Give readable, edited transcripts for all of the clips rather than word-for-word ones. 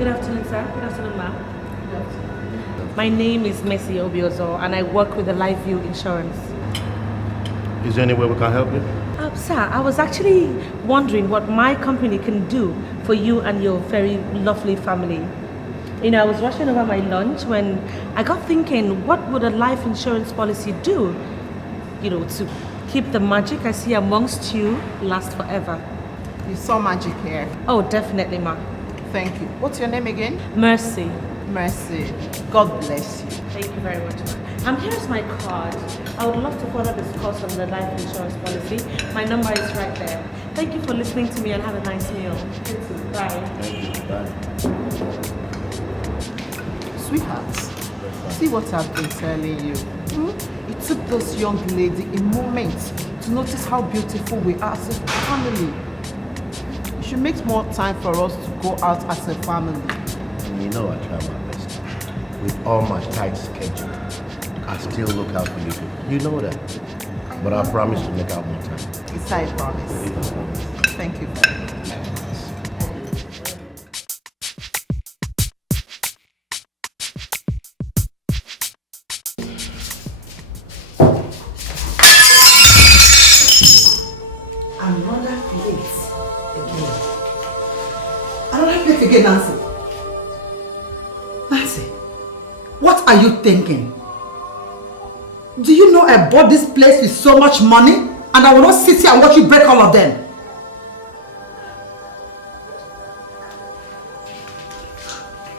Good afternoon, sir. Good afternoon, ma'am. My name is Messi Obiozo and I work with the View Insurance. Is there any way we can help you? Sir, I was actually wondering what my company can do for you and your very lovely family. You know, I was rushing over my lunch when I got thinking, what would a life insurance policy do, you know, to keep the magic I see amongst you last forever? You saw magic here. Oh, definitely, ma'am. Thank you. What's your name again? Mercy. Mercy. God bless you. Thank you very much, ma'am. Here's my card. I would love to further discuss on the life insurance policy. My number is right there. Thank you for listening to me and have a nice meal. You too. Bye. Thank you. Bye. Sweethearts, see what I've been telling you. It took this young lady a moment to notice how beautiful we are as a family. You should make more time for us to go out as a family. And you know I try my best. With all my tight schedule, I still look out for you people. You know that. But I promise to make out more time. It's a promise. Thank you very much. Another plate again. Another plate again, Nancy. Nancy, what are you thinking? Do you know I bought this place with so much money and I will not sit here and watch you break all of them?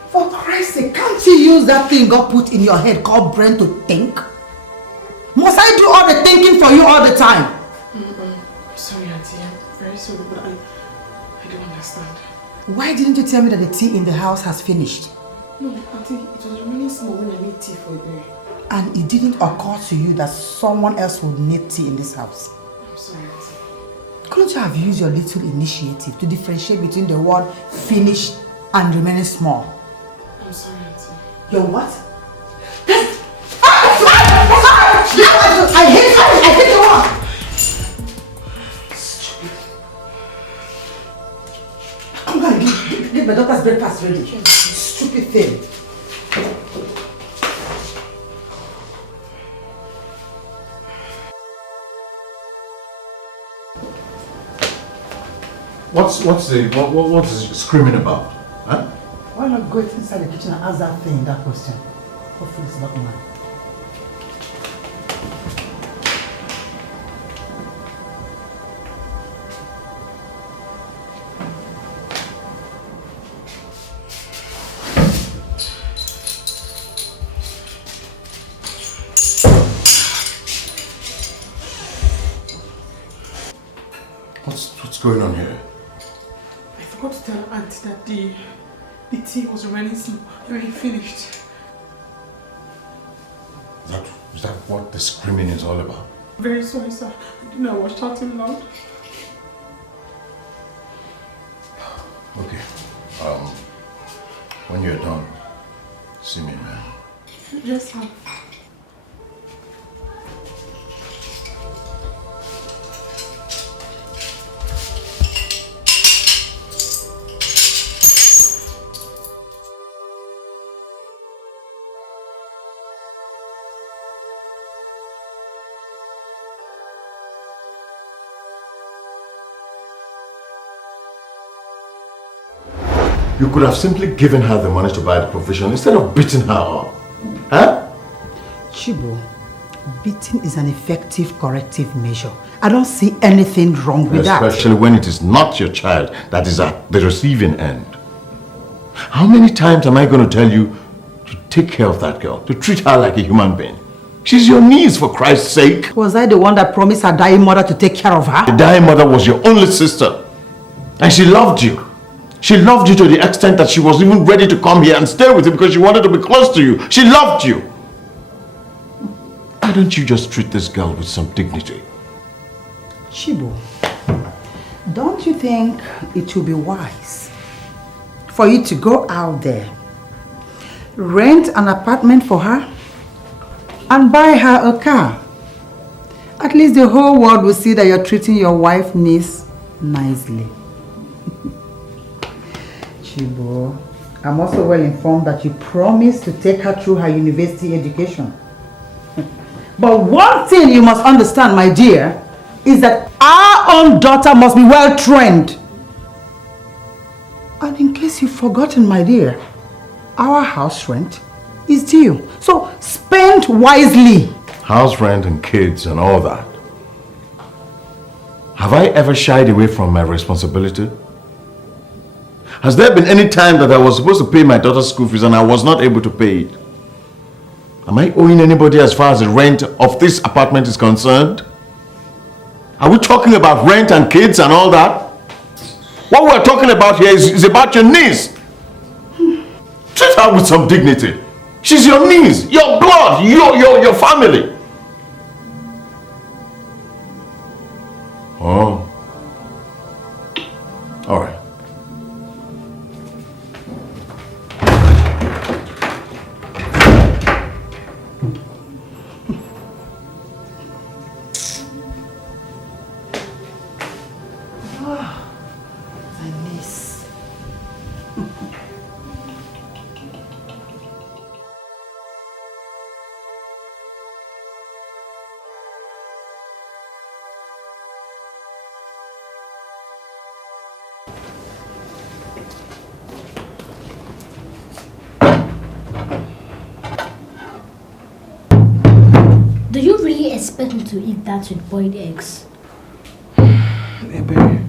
For Christ's sake, can't you use that thing God put in your head called brain to think? Must I do all the thinking for you all the time? Sorry, Auntie. I'm very sorry, but I don't understand. Why didn't you tell me that the tea in the house has finished? No, Auntie, it was remaining small when I made tea for you. And it didn't occur to you that someone else would need tea in this house? I'm sorry, Auntie. Couldn't you have used your little initiative to differentiate between the word finished and remaining small? I'm sorry, Auntie. Your what? I hate the word! Come on, get my daughter's breakfast ready. Stupid thing. What's the screaming about? Huh? Why not go inside the kitchen and ask that thing that question? Hopefully it's not mine. What's going on here? I forgot to tell Auntie that the tea was remaining small, already finished. Is that what the screaming is all about? Very sorry, sir. I didn't know I was shouting loud. Okay. When you're done, see me, man. Yes, sir. You could have simply given her the money to buy the provision instead of beating her up. Huh? Chibo, beating is an effective corrective measure. I don't see anything wrong with that. Especially when it is not your child that is at the receiving end. How many times am I going to tell you to take care of that girl, to treat her like a human being? She's your niece, for Christ's sake. Was I the one that promised her dying mother to take care of her? The dying mother was your only sister. And she loved you. She loved you to the extent that she was even ready to come here and stay with you because she wanted to be close to you. She loved you. Why don't you just treat this girl with some dignity? Chibo, don't you think it would be wise for you to go out there, rent an apartment for her, and buy her a car? At least the whole world will see that you're treating your wife niece nicely. Chibo, I'm also well informed that you promised to take her through her university education. But one thing you must understand, my dear, is that our own daughter must be well trained. And in case you've forgotten, my dear, our house rent is due. So spend wisely. House rent and kids and all that. Have I ever shied away from my responsibility? Has there been any time that I was supposed to pay my daughter's school fees and I was not able to pay it? Am I owing anybody as far as the rent of this apartment is concerned? Are we talking about rent and kids and all that? What we're talking about here is about your niece. Treat her with some dignity. She's your niece, your blood, your family. Oh. All right. Do you really expect me to eat that with boiled eggs? Ebe,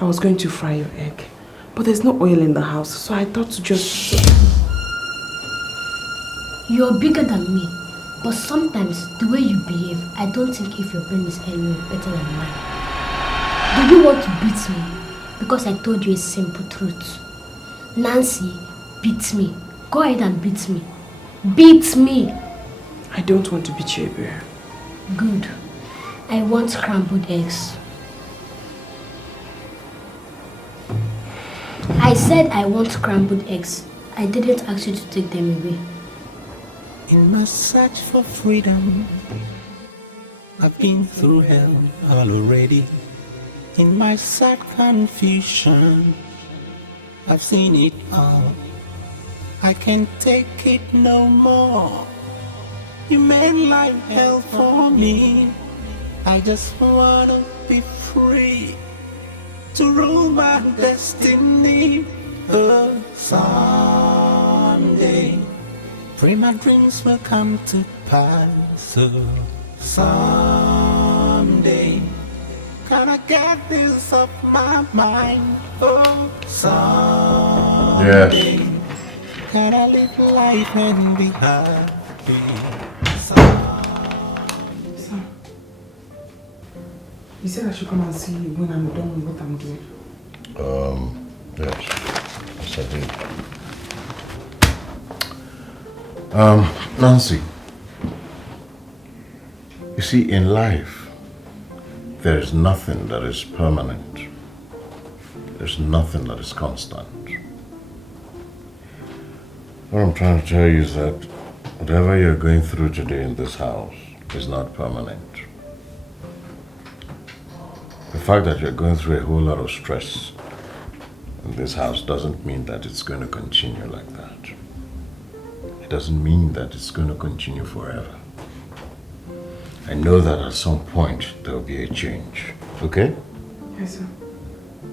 I was going to fry your egg, but there's no oil in the house, so I thought to just... You're bigger than me, but sometimes the way you behave, I don't think if your brain is any better than mine. Do you want to beat me? Because I told you a simple truth. Nancy beat me. Go ahead and beat me. Beat me! I don't want to beat you, Ebe. Good. I want scrambled eggs. I said I want scrambled eggs. I didn't ask you to take them away. In my search for freedom, I've been through hell all already. In my sad confusion, I've seen it all. I can't take it no more. You made life hell for me. I just wanna be free to rule my destiny. Someday, pray my dreams will come to pass. Someday, can I get this off my mind? Oh, someday, can I live life and be happy? Sir, you said I should come and see you when I'm done with what I'm doing. Yes. Yes, I did. Nancy, you see, in life, there is nothing that is permanent. There's nothing that is constant. What I'm trying to tell you is that whatever you're going through today in this house is not permanent. The fact that you're going through a whole lot of stress in this house doesn't mean that it's going to continue like that. It doesn't mean that it's going to continue forever. I know that at some point there will be a change. Okay? Yes, sir.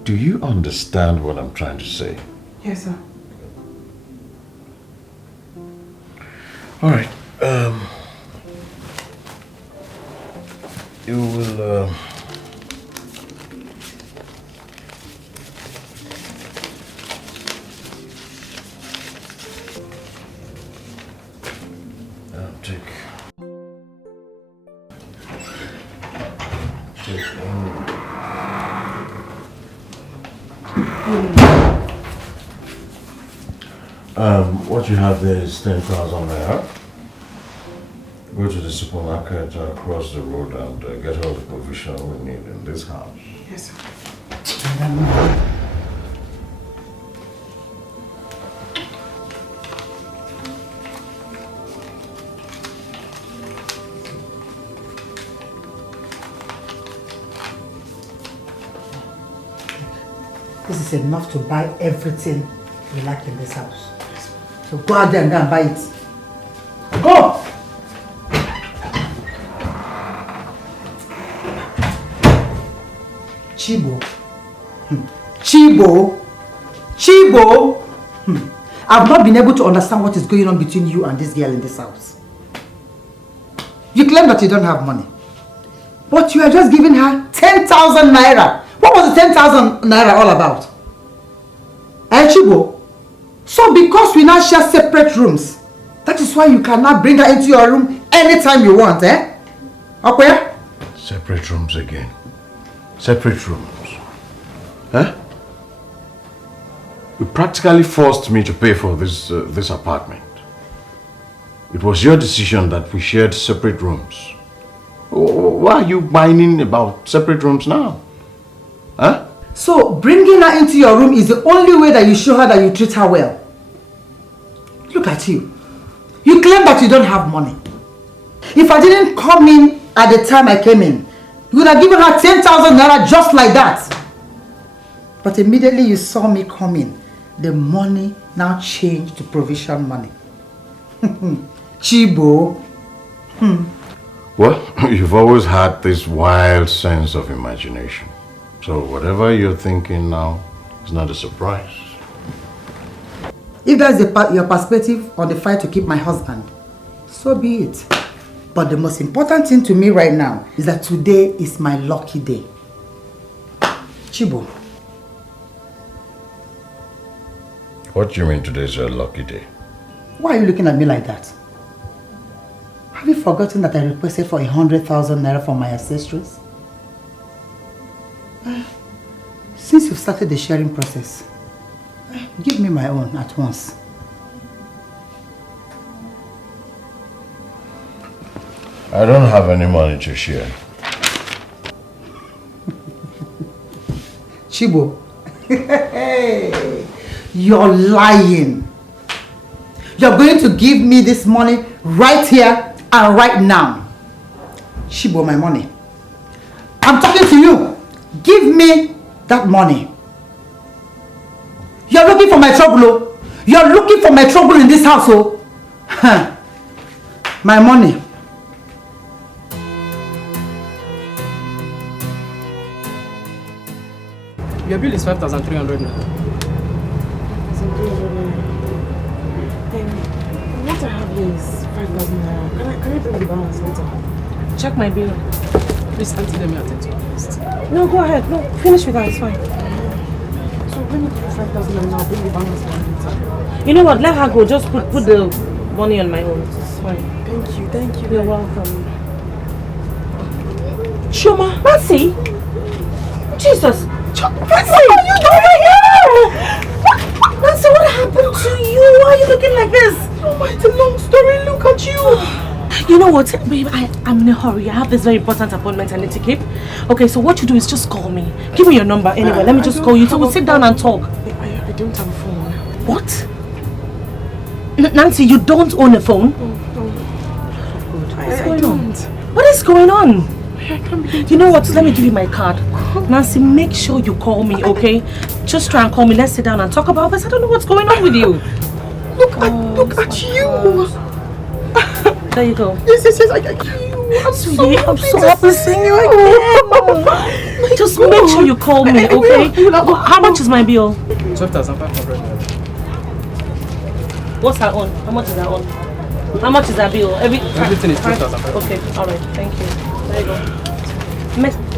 Do you understand what I'm trying to say? Yes, sir. All right. You will. I'll take. What you have there is 10,000 naira. Go to the supermarket across the road and get all the provision we need in this house. Yes, sir. This is enough to buy everything we like in this house. So go out there and go and buy it. Go! Chibo. Chibo. Chibo. I've not been able to understand what is going on between you and this girl in this house. You claim that you don't have money. But you are just giving her 10,000 naira. What was the 10,000 naira all about? Chibo? So because we now share separate rooms, that is why you cannot bring her into your room anytime you want, eh? Okay? Separate rooms again. Separate rooms. Huh? You practically forced me to pay for this apartment. It was your decision that we shared separate rooms. Why are you whining about separate rooms now? Huh? So bringing her into your room is the only way that you show her that you treat her well. Look at you. You claim that you don't have money. If I didn't come in at the time I came in, you would have given her 10,000 naira just like that. But immediately you saw me come in, the money now changed to provision money. Chibo. Well, you've always had this wild sense of imagination. So whatever you're thinking now is not a surprise. If that's your perspective on the fight to keep my husband, so be it. But the most important thing to me right now is that today is my lucky day. Chibo. What do you mean today is your lucky day? Why are you looking at me like that? Have you forgotten that I requested for 100,000 naira for my accessories? Since you've started the sharing process, give me my own at once. I don't have any money to share. Chibo, you're lying. You're going to give me this money right here and right now. Chibo, my money. I'm talking to you. Give me that money. You're looking for my trouble, oh. You're looking for my trouble in this house, oh. My money. Your bill is 5,300 now. What I have here is 5,000 naira. Can I bring the balance later? Check my bill. Please, auntie, let me attend to it first. No, go ahead. No, finish with that. It's fine. So when you give 5,000 and I'll bring the balance later. You know what? Let her go. Just put the money on my own. It's fine. Thank you, thank you. You're welcome. Shoma! Nancy! Jesus! Nancy! What are you doing here? Nancy, what happened to you? Why are you looking like this? Oh, it's a long story. Look at you. You know what, babe? I'm in a hurry. I have this very important appointment I need to keep. Okay, so what you do is just call me. Give me your number anyway. Let me just call you so we'll sit down and talk. I don't have a phone. What? Nancy, you don't own a phone? I don't. What is going on? You know what? Let me give you my card. Nancy, make sure you call me, okay? Just try and call me. Let's sit down and talk about this. I don't know what's going on with you. Look at you. There you go. Yes, I get you. I'm Sweetie, I'm so happy seeing you again. Just make sure you call me, okay? How much is my bill? 12,500. What's her own? How much is her own? How much is her bill? Everything is 12,500. Okay, alright, thank you. There you go.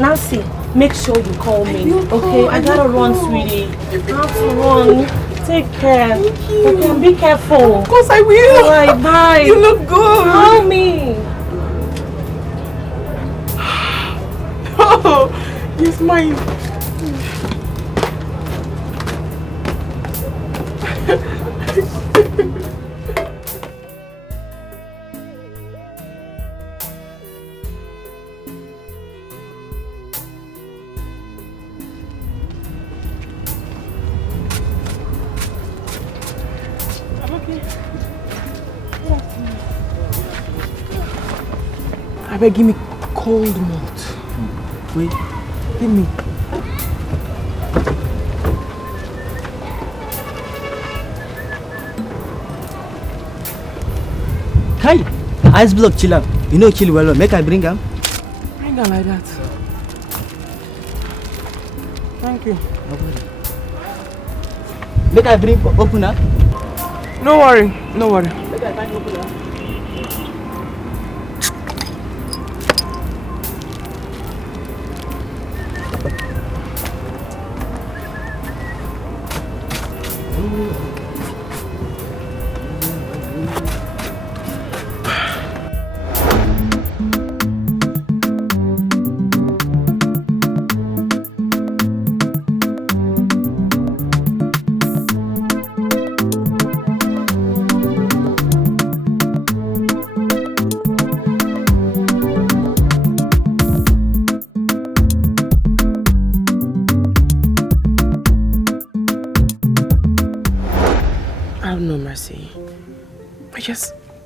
Nancy, make sure you call me, okay? I gotta run, sweetie. I have to run. Take care. Okay, and be careful. Of course I will. Alright, bye. You look good. Call me. Oh, he's mine. I beg, give me cold malt. Wait. Give me. Hey, ice block chill out. You know chill well. Make I bring him. Bring her like that. Thank you. Make I bring open up. No worry, no worry. Make I find open up.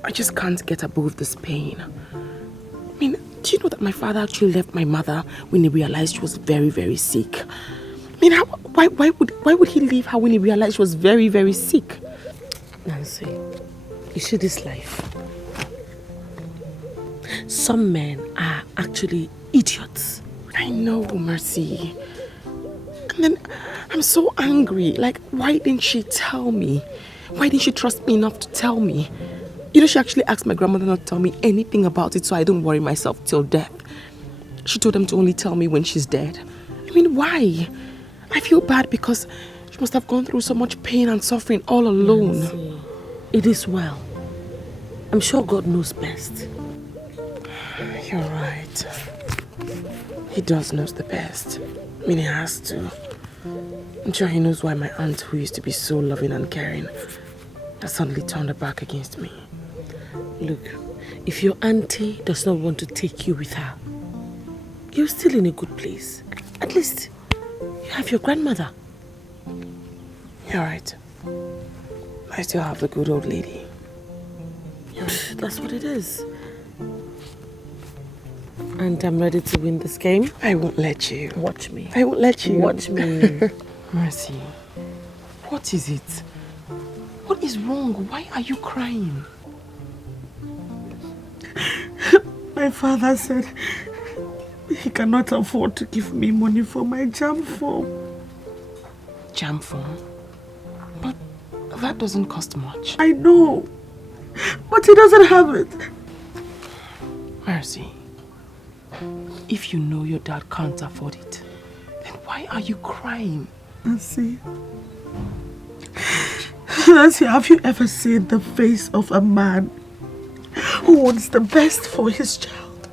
I just can't get above this pain. I mean, do you know that my father actually left my mother when he realized she was very, very sick? I mean, why would he leave her when he realized she was very, very sick? Nancy, you see this life. Some men are actually idiots. I know, Mercy. And then I'm so angry. Like, why didn't she tell me? Why didn't she trust me enough to tell me? You know, she actually asked my grandmother not to tell me anything about it so I don't worry myself till death. She told them to only tell me when she's dead. I mean, why? I feel bad because she must have gone through so much pain and suffering all alone. Nancy, it is well. I'm sure God knows best. You're right. He does know the best. I mean, he has to. I'm sure he knows why my aunt, who used to be so loving and caring, has suddenly turned her back against me. Look, if your auntie does not want to take you with her, you're still in a good place. At least, you have your grandmother. You're right. I still have the good old lady. That's what it is. And I'm ready to win this game. I won't let you. Watch me. I won't let you. Watch me. Mercy, what is it? What is wrong? Why are you crying? My father said he cannot afford to give me money for my jam form. Jam form? But that doesn't cost much. I know, but he doesn't have it. Mercy, if you know your dad can't afford it, then why are you crying? Nancy, have you ever seen the face of a man who wants the best for his child,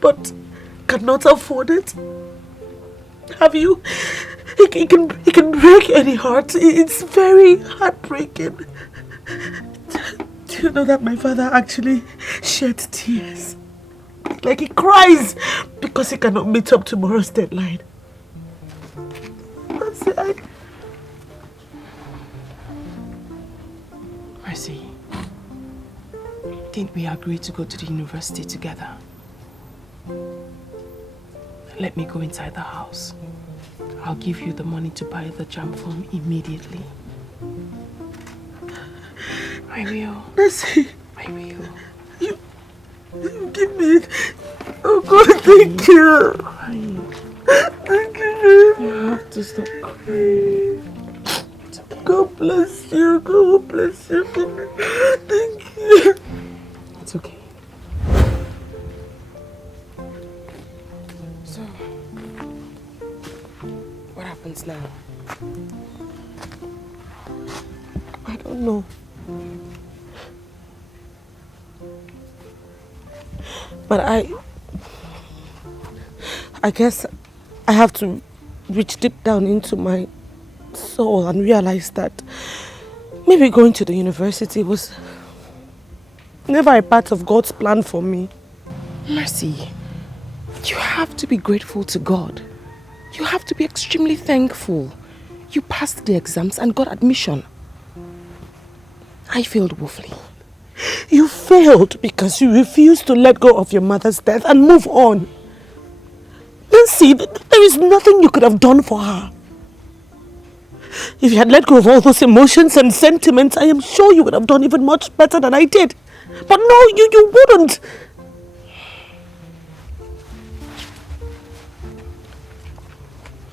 but cannot afford it? Have you? He can break any heart. It's very heartbreaking. Do you know that my father actually shed tears? Like he cries because he cannot meet up tomorrow's deadline. Mercy, didn't we agree to go to the university together? Let me go inside the house. I'll give you the money to buy the jam form immediately. I will. Mercy. I will. You give me it. Oh God, thank you. Thank you. You have to stop crying. God bless you. God bless you. Thank you. It's okay. So, what happens now? I don't know. But I guess I have to reach deep down into my soul and realize that Maybe going to the university was never a part of God's plan for me. Mercy, you have to be grateful to God. You have to be extremely thankful. You passed the exams and got admission. I failed woefully. You failed because you refused to let go of your mother's death and move on. Nancy, there is nothing you could have done for her. If you had let go of all those emotions and sentiments, I am sure you would have done even much better than I did. But no, you wouldn't.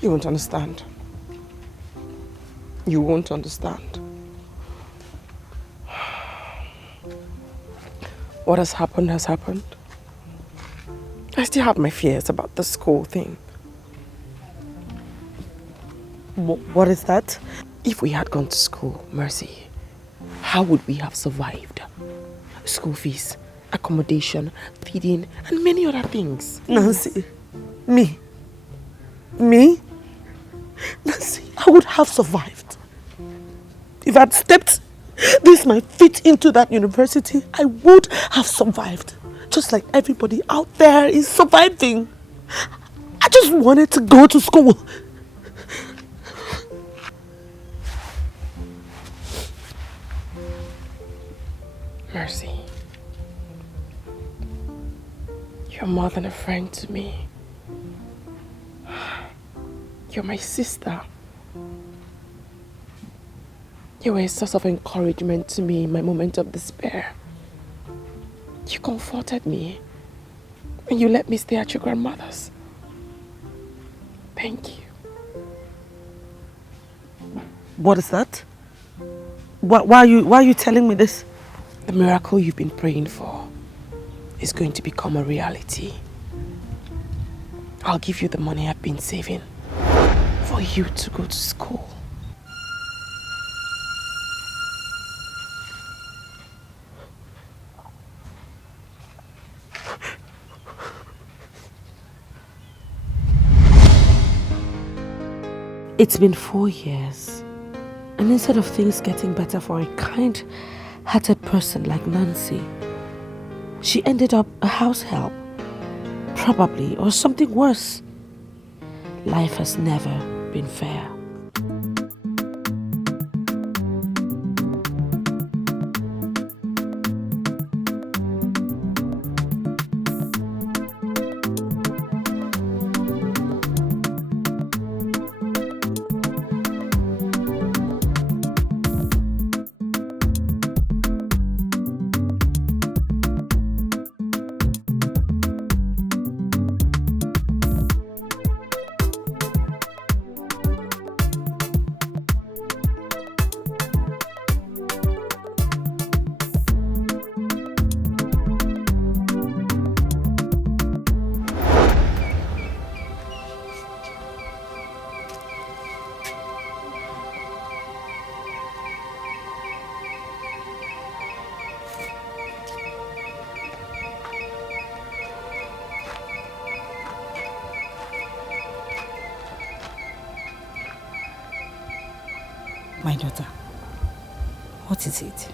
You won't understand. You won't understand. What has happened has happened. I still have my fears about the school thing. What is that? If we had gone to school, Mercy, how would we have survived? School fees, accommodation, feeding, and many other things. Nancy, me? Nancy, I would have survived. If I'd stepped my feet into that university, I would have survived. Just like everybody out there is surviving. I just wanted to go to school. Mercy, you're more than a friend to me. You're my sister. You were a source of encouragement to me in my moment of despair. You comforted me and you let me stay at your grandmother's. Thank you. What is that? Why are you telling me this? The miracle you've been praying for is going to become a reality. I'll give you the money I've been saving for you to go to school. It's been 4 years, and instead of things getting better for a kind-hearted person like Nancy, she ended up a house help, probably, or something worse. Life has never been fair. My daughter, what is it?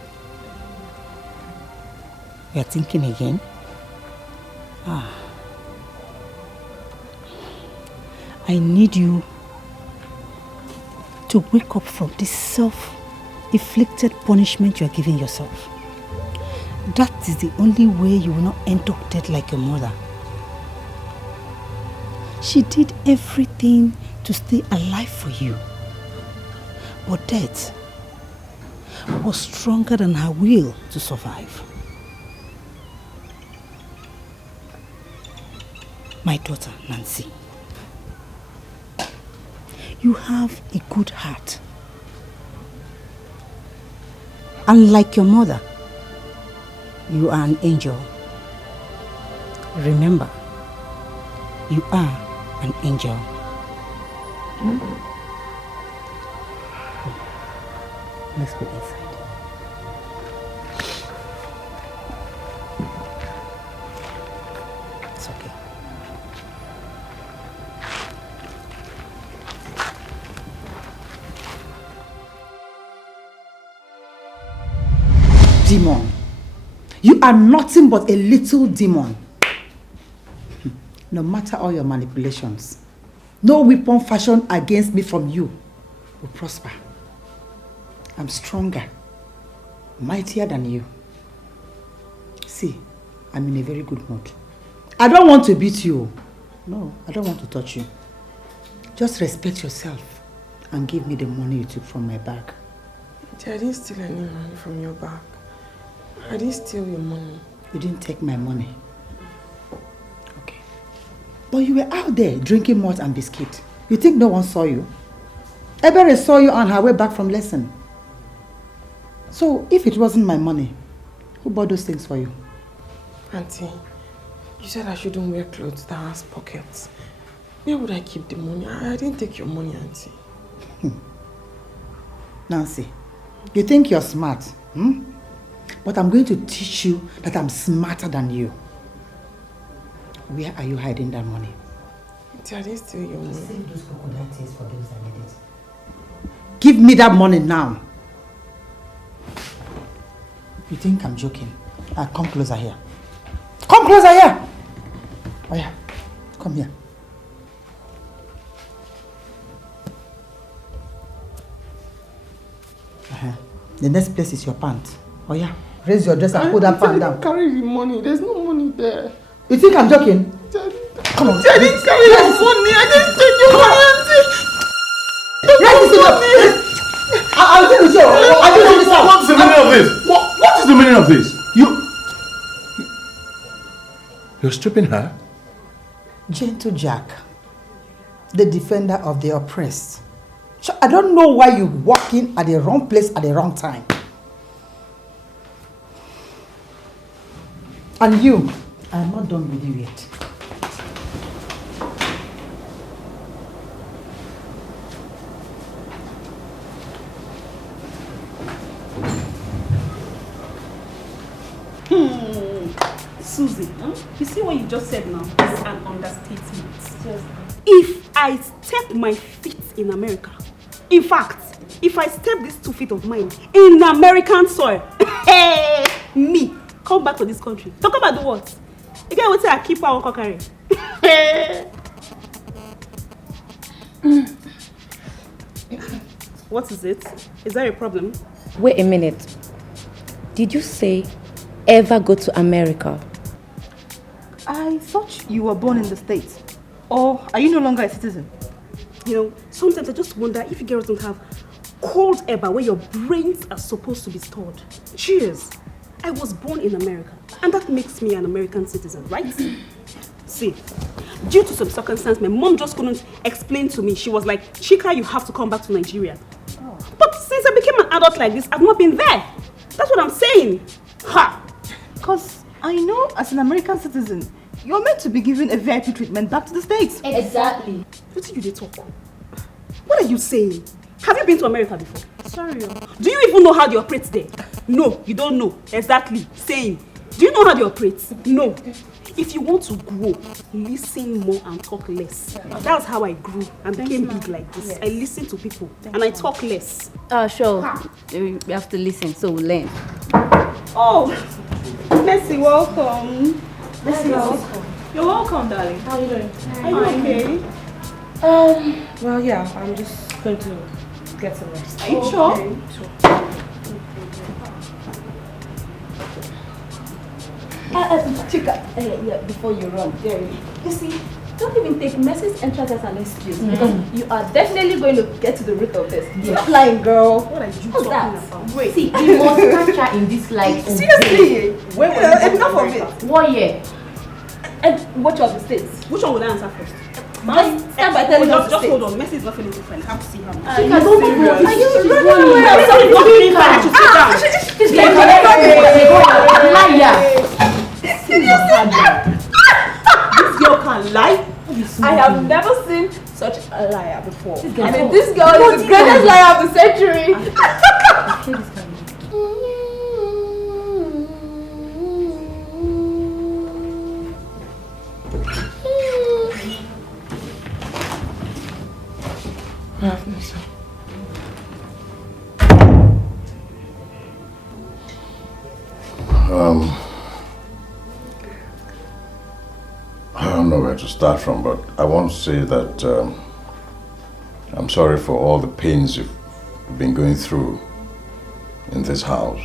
You are thinking again? I need you to wake up from this self-inflicted punishment you are giving yourself. That is the only way you will not end up dead like your mother. She did everything to stay alive for you. But death was stronger than her will to survive. My daughter, Nancy, you have a good heart. Unlike your mother, you are an angel. Remember, you are an angel. Let's go inside. It's okay. demon. You are nothing but a little demon. No matter all your manipulations, no weapon fashioned against me from you will prosper. I'm stronger, mightier than you. See, I'm in a very good mood. I don't want to beat you. No, I don't want to touch you. Just respect yourself and give me the money you took from my bag. I didn't steal any money from your bag. I didn't steal your money. You didn't take my money. Okay. But you were out there drinking malt and biscuit. You think no one saw you? Ebere saw you on her way back from lesson. So if it wasn't my money, who bought those things for you? Auntie, you said I shouldn't wear clothes that has pockets. Where would I keep the money? I didn't take your money, Auntie. Nancy, you think you're smart, But I'm going to teach you that I'm smarter than you. Where are you hiding that money? Auntie, I didn't steal your money. Save those crocodile tears for those that need it. Give me that money now. You think I'm joking? Come closer here. Come closer here! Oh yeah, come here. The next place is your pants. Oh yeah, raise your dress and put that pant down. Carry the money. There's no money there. You think I'm joking? Come on. I didn't carry your money. I didn't take your money, Auntie. I'll tell you. What's the meaning of this? What is the meaning of this? You're stripping her? Gentle Jack, the defender of the oppressed. So I don't know why you're walking at the wrong place at the wrong time. And you, I'm not done with you yet. Susie, you see what you just said now is an understatement. If I step my feet in America, in fact, if I step these 2 feet of mine in American soil, me, come back to this country. Talk about the what? You get what I keep our carry. What is it? Is there a problem? Wait a minute. Did you say ever go to America? I thought you were born in the States. Or are you no longer a citizen? You know, sometimes I just wonder if you girls don't have cold air where your brains are supposed to be stored. Cheers. I was born in America, and that makes me an American citizen, right? See, due to some circumstance, my mom just couldn't explain to me. She was like, Chika, you have to come back to Nigeria. Oh. But since I became an adult like this, I've not been there. That's what I'm saying. Ha! Because I know as an American citizen, you're meant to be given a VIP treatment back to the States. Exactly. What did you talk? What are you saying? Have you been to America before? Sorry. Do you even know how they operate there? No, you don't know. Exactly. Same. Do you know how they operate? No. If you want to grow, listen more and talk less. That's how I grew and became big like this. Yes. I listen to people and I talk less. Sure. We have to listen, so we'll learn. Oh, Messi, welcome. Messi, welcome. You're welcome, darling. How are you doing? Are you okay? Well, yeah, I'm just going to get some rest. Are you sure? Sure. Chika, before you run, you see, don't even take Messi's entrance as an excuse because you are definitely going to get to the root of this. Yes. Stop lying, girl. What are you What's talking that? about? Wait. See, we must catch her in this life. Seriously? Enough of it. What year? And watch out the states. Which one will I answer first? Just start by telling us the just hold states. on. Messi is not feeling different. I have to see her. Chika, don't go. Are you I'm sorry, not feeling fine. I should sit down. She's Liar. Seriously? This girl can lie? I have never seen such a liar before. I mean, talk. this girl is the greatest liar of the century. I don't know where to start from, but I want to say that I'm sorry for all the pains you've been going through in this house.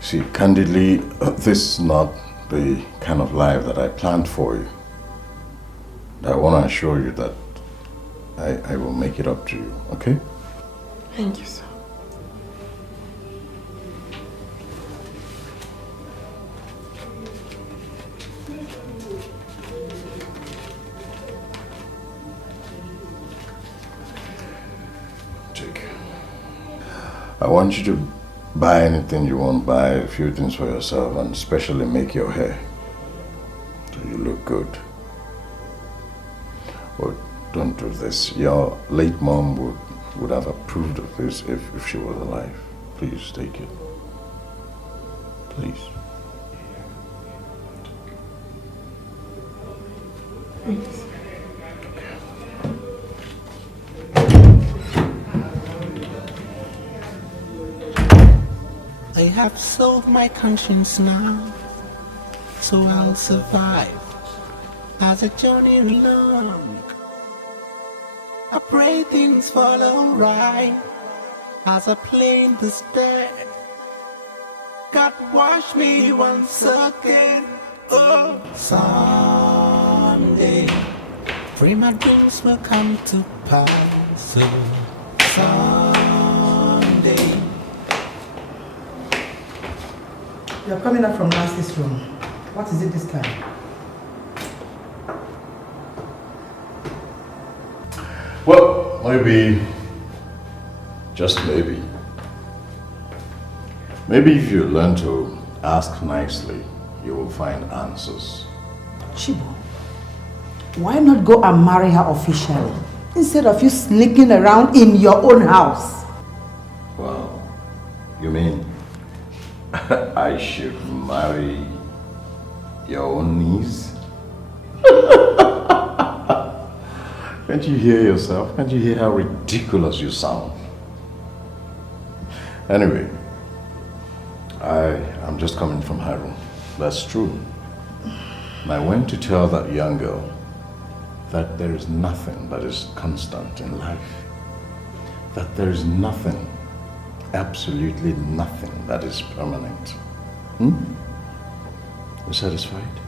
See, candidly, this is not the kind of life that I planned for you. I want to assure you that I will make it up to you, okay? Thank you, sir. I want you to buy anything you want, buy a few things for yourself, and especially make your hair so you look good. But don't do this. Your late mom would have approved of this if she was alive. Please take it. Please. Thanks. I have sold my conscience now, so I'll survive as a journey along. I pray things follow right as I plane this day. God wash me once again. Oh, someday, pray my dreams will come to pass. So someday. You're coming up from Nancy's room. What is it this time? Well, maybe, just maybe. Maybe if you learn to ask nicely, you will find answers. Chibo, why not go and marry her officially instead of you sneaking around in your own house? Well, you mean I should marry your own niece? Can't you hear yourself? Can't you hear how ridiculous you sound? Anyway, I'm just coming from her room. That's true. And I went to tell that young girl that there is nothing that is constant in life. That there is nothing, absolutely nothing that is permanent. You satisfied?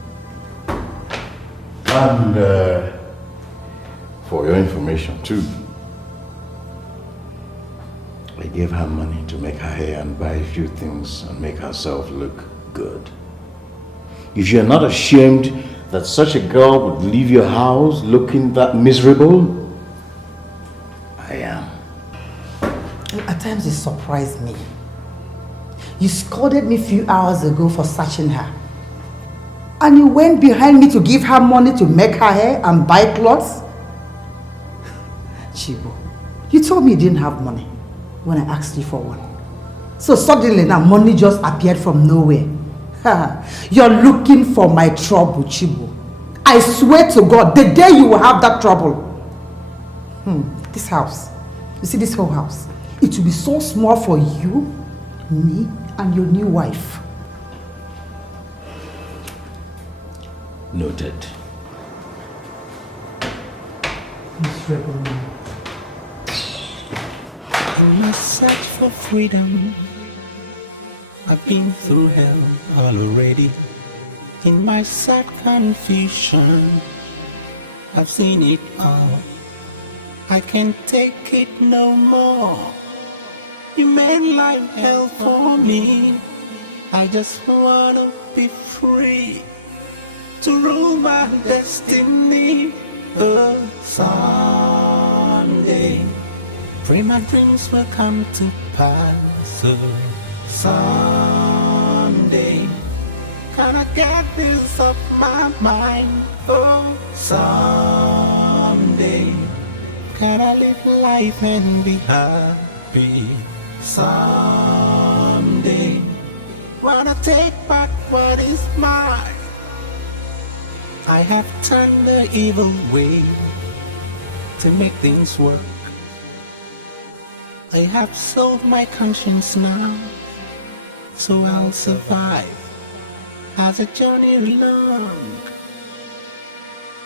And for your information too, I gave her money to make her hair and buy a few things and make herself look good. If you're not ashamed that such a girl would leave your house looking that miserable, I am. At times it surprised me. You scolded me a few hours ago for searching her. And you went behind me to give her money to make her hair and buy clothes? Chibo, you told me you didn't have money when I asked you for one. So suddenly now money just appeared from nowhere. You're looking for my trouble, Chibo. I swear to God, the day you will have that trouble. This house, you see this whole house, it will be so small for you, me, and your new wife. Noted. Miserable man. In my search for freedom, I've been through hell already. In my sad confusion, I've seen it all. I can't take it no more. You made life hell for me. I just wanna be free to rule my destiny. Someday, pray my dreams will come to pass. Someday, can I get this off my mind? Someday, can I live life and be happy? Someday, wanna take back what is mine. I have turned the evil way to make things work. I have sold my conscience now, so I'll survive as a journey along.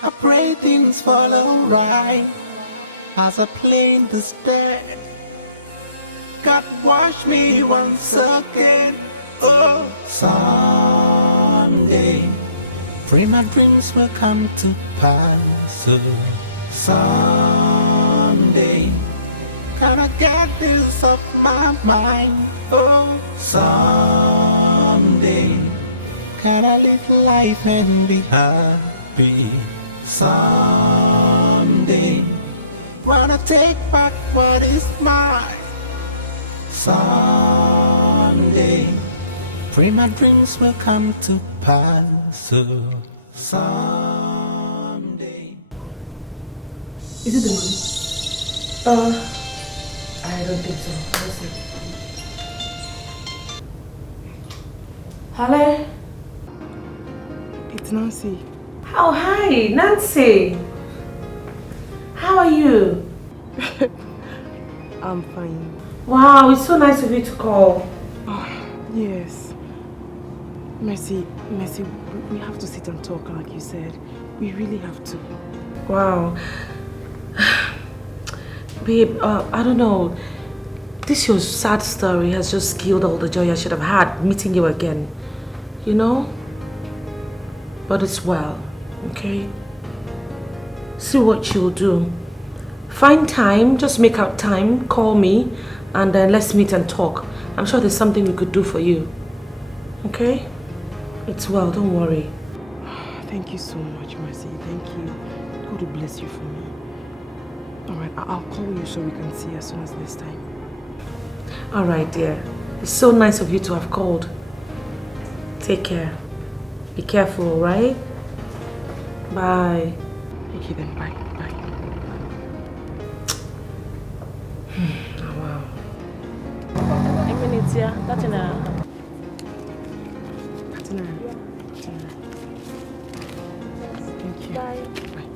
I pray things fall alright as I plane the stairs. God wash me once again. Oh, someday, pray my dreams will come to pass. Oh, someday, gotta get this off my mind. Oh, someday, gotta live life and be happy. Someday, wanna take back what is mine. Someday, pray my dreams will come to pass. Oh, someday. Is it the man? I don't think so. Let's see. Hello? It's Nancy. Oh, hi, Nancy. How are you? I'm fine. Wow, it's so nice of you to call. Oh, yes. Mercy, we have to sit and talk like you said. We really have to. Wow. Babe, I don't know. This your sad story has just killed all the joy I should have had meeting you again. You know? But it's well, okay? See what you'll do. Find time, just make out time, call me, and then let's meet and talk. I'm sure there's something we could do for you. Okay? It's well, don't worry. Thank you so much, Mercy. Thank you. God will bless you for me. Alright, I'll call you so we can see as soon as this time. Alright, dear. It's so nice of you to have called. Take care. Be careful, right? Bye. Okay then, bye. Bye. Oh, wow. I mean, it's yeah, that's in a... Thank you. Bye. Bye.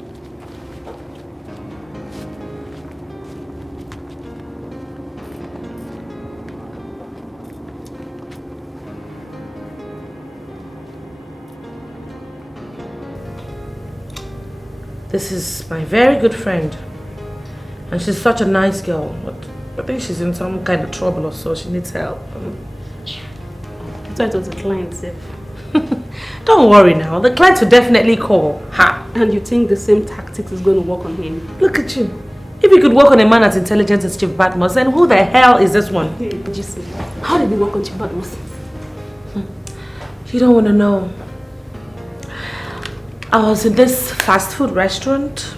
This is my very good friend. And she's such a nice girl. But I think she's in some kind of trouble or so. She needs help. I thought it was a client, Sif. Don't worry now. The client will definitely call. Ha! And you think the same tactics is going to work on him? Look at you. If you could work on a man as intelligent as Chief Badmus, then who the hell is this one? Just how did he work on Chief Badmus? You don't want to know. I was in this fast food restaurant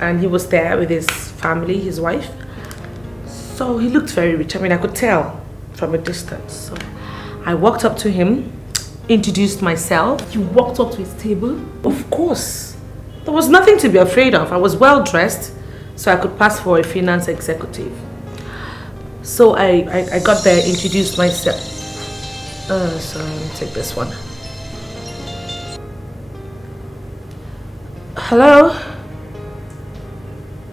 and he was there with his family, his wife. So he looked very rich. I mean, I could tell from a distance. So I walked up to him, introduced myself. You walked up to his table? Of course. There was nothing to be afraid of. I was well dressed, so I could pass for a finance executive. So I got there, introduced myself. Sorry, let me take this one. Hello?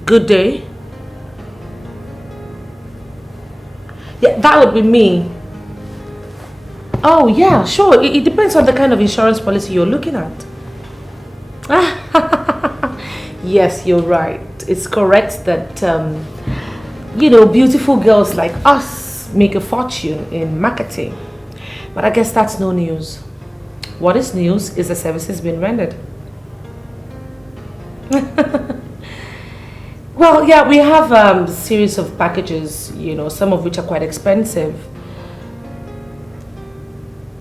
Good day. Yeah, that would be me. Oh, yeah, sure. It depends on the kind of insurance policy you're looking at. Yes, you're right. It's correct that, you know, beautiful girls like us make a fortune in marketing. But I guess that's no news. What is news is the services being rendered. Well, yeah, we have a series of packages, you know, some of which are quite expensive.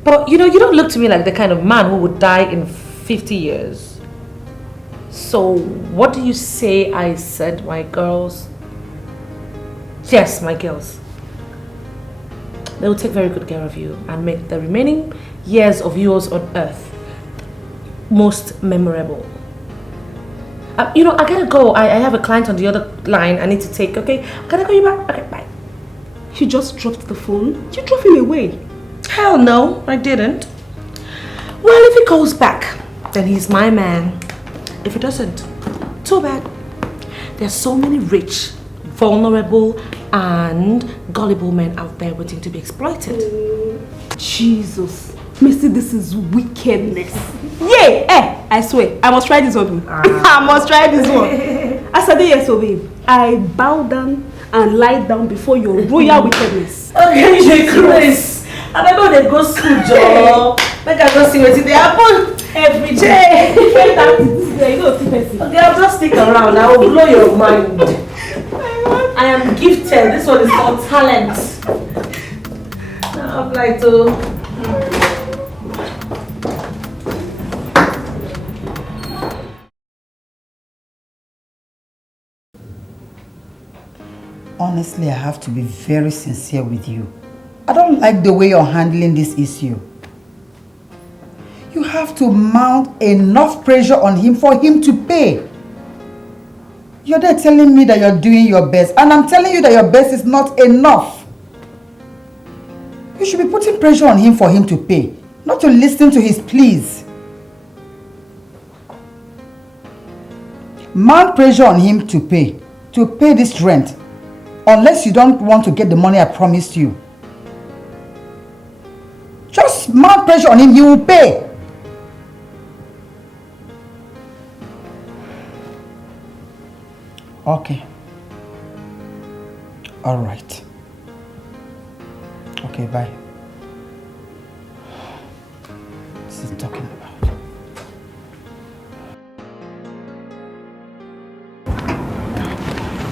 But, you know, you don't look to me like the kind of man who would die in 50 years. So, what do you say I said, my girls? Yes, my girls. They will take very good care of you and make the remaining years of yours on earth most memorable. You know, I gotta go. I have a client on the other line I need to take, okay? Can I call you back? Okay, bye. You just dropped the phone? You drove him away? Hell no, I didn't. Well, if he calls back, then he's my man. If he doesn't, too bad. There's so many rich, vulnerable, and gullible men out there waiting to be exploited. Jesus. Mercy, this is wickedness. Yeah, I swear, I must try this one. I must try this one. As I did yesterday, I bow down and lie down before your royal wickedness. Okay, Chris. And I know they go school, Joe. Like I go see what they happen every day. Okay, I'll just stick around. I will blow your mind. I am gifted. This one is called talent. Now I'm like to. Honestly, I have to be very sincere with you. I don't like the way you're handling this issue. You have to mount enough pressure on him for him to pay. You're there telling me that you're doing your best, and I'm telling you that your best is not enough. You should be putting pressure on him for him to pay, not to listen to his pleas. Mount pressure on him to pay this rent. Unless you don't want to get the money I promised you. Just mount pressure on him, he will pay. Okay. All right. Okay, bye. This is talking about.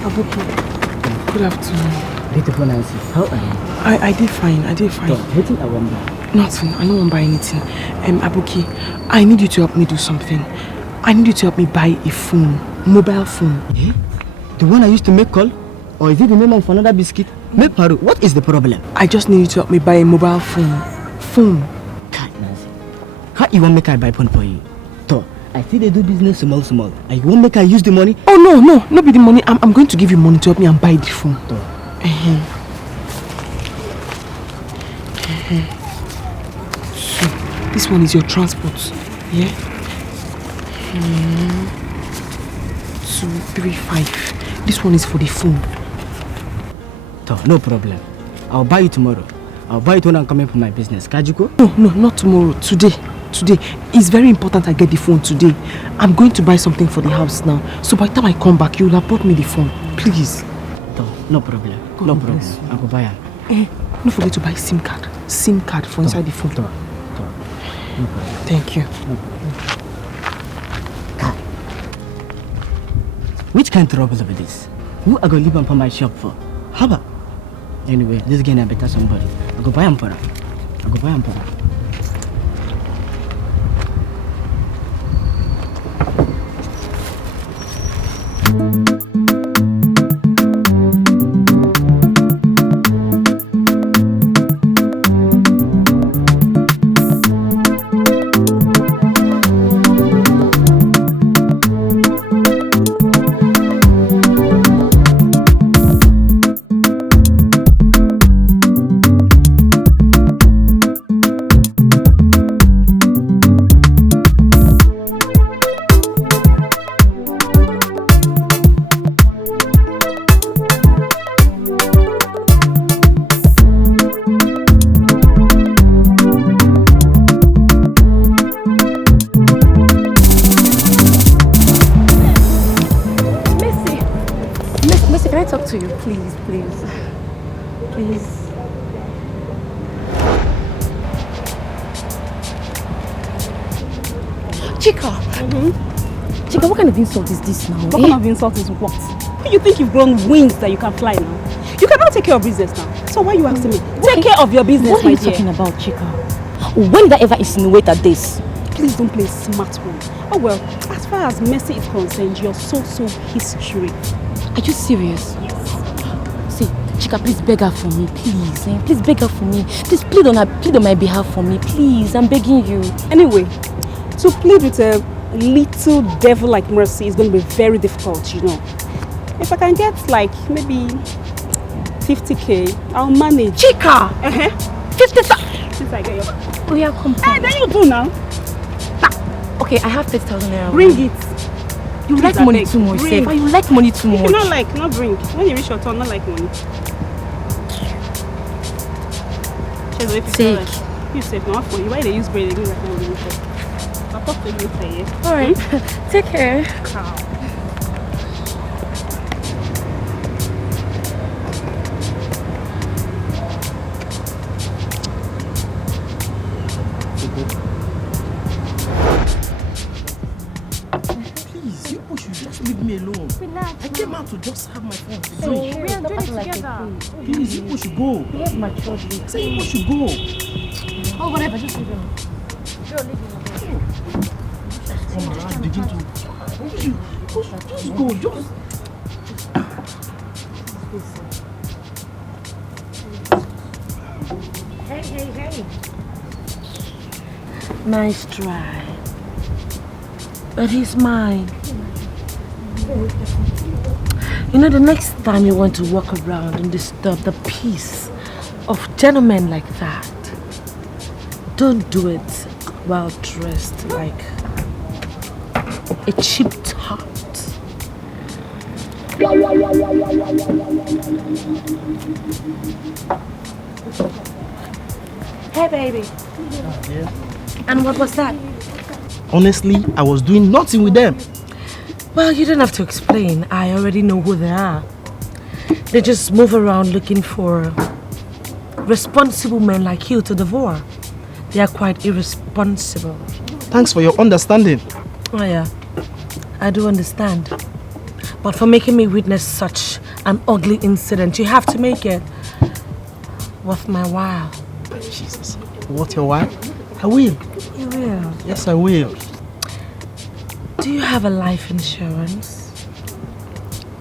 Abuki. Good afternoon. Beautiful Nancy, how are you? I did fine, Nothing I want buy. Nothing, I don't want to buy anything. Abuki, I need you to help me do something. I need you to help me buy a phone, mobile phone. Eh? The one I used to make call? Or is it the name for another biscuit? Make paru, what is the problem? I just need you to help me buy a mobile phone. God, Nancy. How you want make I buy phone for you? I see they do business small. I won't make I use the money. Oh no, not be the money. I'm going to give you money to help me and buy the phone. So this one is your transport. Yeah. 2, 3, 5. This one is for the phone. No problem. I'll buy it tomorrow. I'll buy it when I'm coming from my business. Kajuko? No, not tomorrow. Today. It's very important I get the phone today. I'm going to buy something for the house now. So by the time I come back, you'll have bought me the phone. Please. No problem. No problem. I will buy it. Don't forget to buy SIM card. SIM card for inside the phone. No problem. Thank you. No problem. Which kind of trouble over this? Who I go leave him for my shop for? Haba. Anyway, this guy I better somebody. I go buy him for her. To you, please. Chika. Chika, what kind of insult is this now? What kind of insult is what? You think you've grown wings that you can fly now? You cannot take care of business now. So why are you asking me? Take care of your business, my dear. What are you talking about, Chika? When did I ever insinuate at this? Please don't play smart one. Oh well, as far as Mercy is concerned, you're so history. Are you serious? See, Chika, please beg her for me, please. Please beg her for me. Please plead on my behalf for me, please. I'm begging you. Anyway, to plead with a little devil like Mercy is going to be very difficult, you know. If I can get like maybe 50k, I'll manage. Chika! 50,000! Since I get your... Oh yeah, come. Hey, then you do now. Okay, I have 30,000 naira. Bring it. You like money too much, Seth. You like money too much. If you not bring. When you reach your turn, not like money. Take. You safe now for you. Why they use brain again like that? I'll talk to you later, yeah? Alright. Take care. Ciao. Please, you should just leave me alone. Relax. I came out to just have my fun. We are doing it together. Please, you should go. We have maturity. Say you should go. Oh, whatever. Just leave him. Girl, leave him. Come around, begin to. Just go. Just. Hey. Nice try. But he's mine. You know, the next time you want to walk around and disturb the peace of gentlemen like that, don't do it while dressed like a cheap tot. Hey, baby. Yeah. And what was that? Honestly, I was doing nothing with them. Well, you don't have to explain. I already know who they are. They just move around looking for responsible men like you to devour. They are quite irresponsible. Thanks for your understanding. Oh yeah, I do understand. But for making me witness such an ugly incident, you have to make it worth my while. Jesus. What your wife? I will. You will? Yes, I will. Do you have a life insurance?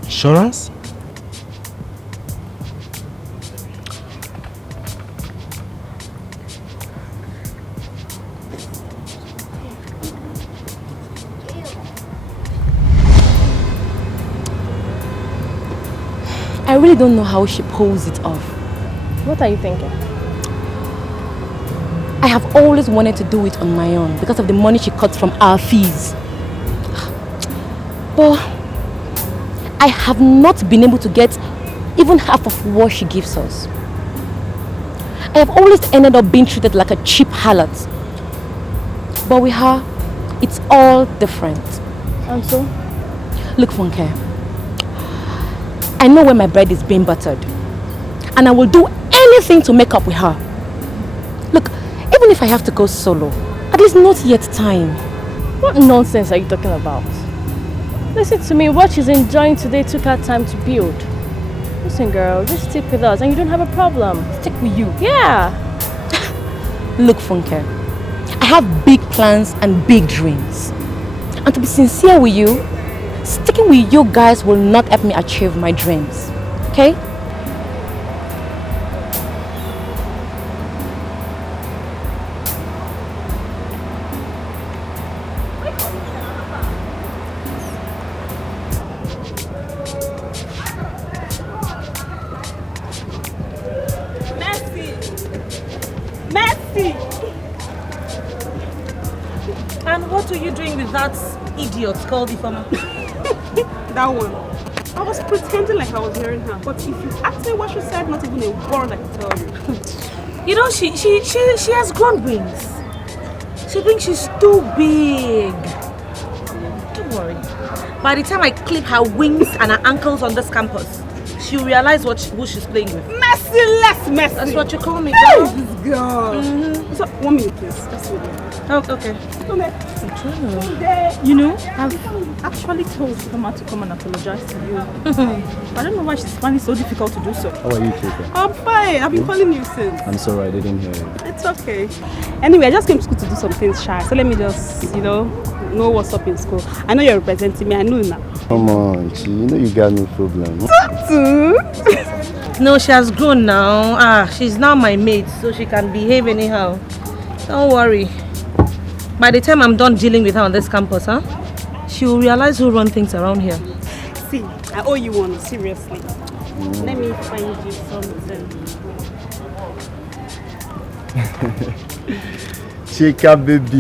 Insurance? I really don't know how she pulls it off. What are you thinking? I have always wanted to do it on my own because of the money she cuts from our fees. But I have not been able to get even half of what she gives us. I have always ended up being treated like a cheap harlot. But with her, it's all different. And so? Look, Funke, I know when my bread is being buttered. And I will do anything to make up with her. Look, even if I have to go solo, at least not yet time. What nonsense are you talking about? Listen to me, what she's enjoying today took her time to build. Listen girl, just stick with us and you don't have a problem. Stick with you? Yeah. Look, Funke, I have big plans and big dreams. And to be sincere with you, sticking with you guys will not help me achieve my dreams. Okay? And what are you doing with that idiot called Ifama? That one. I was pretending like I was hearing her, but if you ask me what she said, not even a word I can tell you. You know, she has grown wings. She thinks she's too big. Don't worry. By the time I clip her wings and her ankles on this campus, she'll realize who she's playing with. Merciless, mercy. That's what you call me, girl. Hey, this girl. So, 1 minute, please. Just wait. Oh, okay. Come here. You know, I've actually told Mama to come and apologize to you. I don't know why she's finding it so difficult to do so. How are you, Chika? I'm fine. I've been calling you since. I'm sorry, I didn't hear you. It's okay. Anyway, I just came to school to do some things shy. So let me just, know what's up in school. I know you're representing me. I know now. Come on, Chi. You know you got no problem. No, she has grown now. She's now my maid, so she can behave anyhow. Don't worry. By the time I'm done dealing with her on this campus, she will realize who runs things around here. See, I owe you one, seriously. Let me find you something. Chika, baby.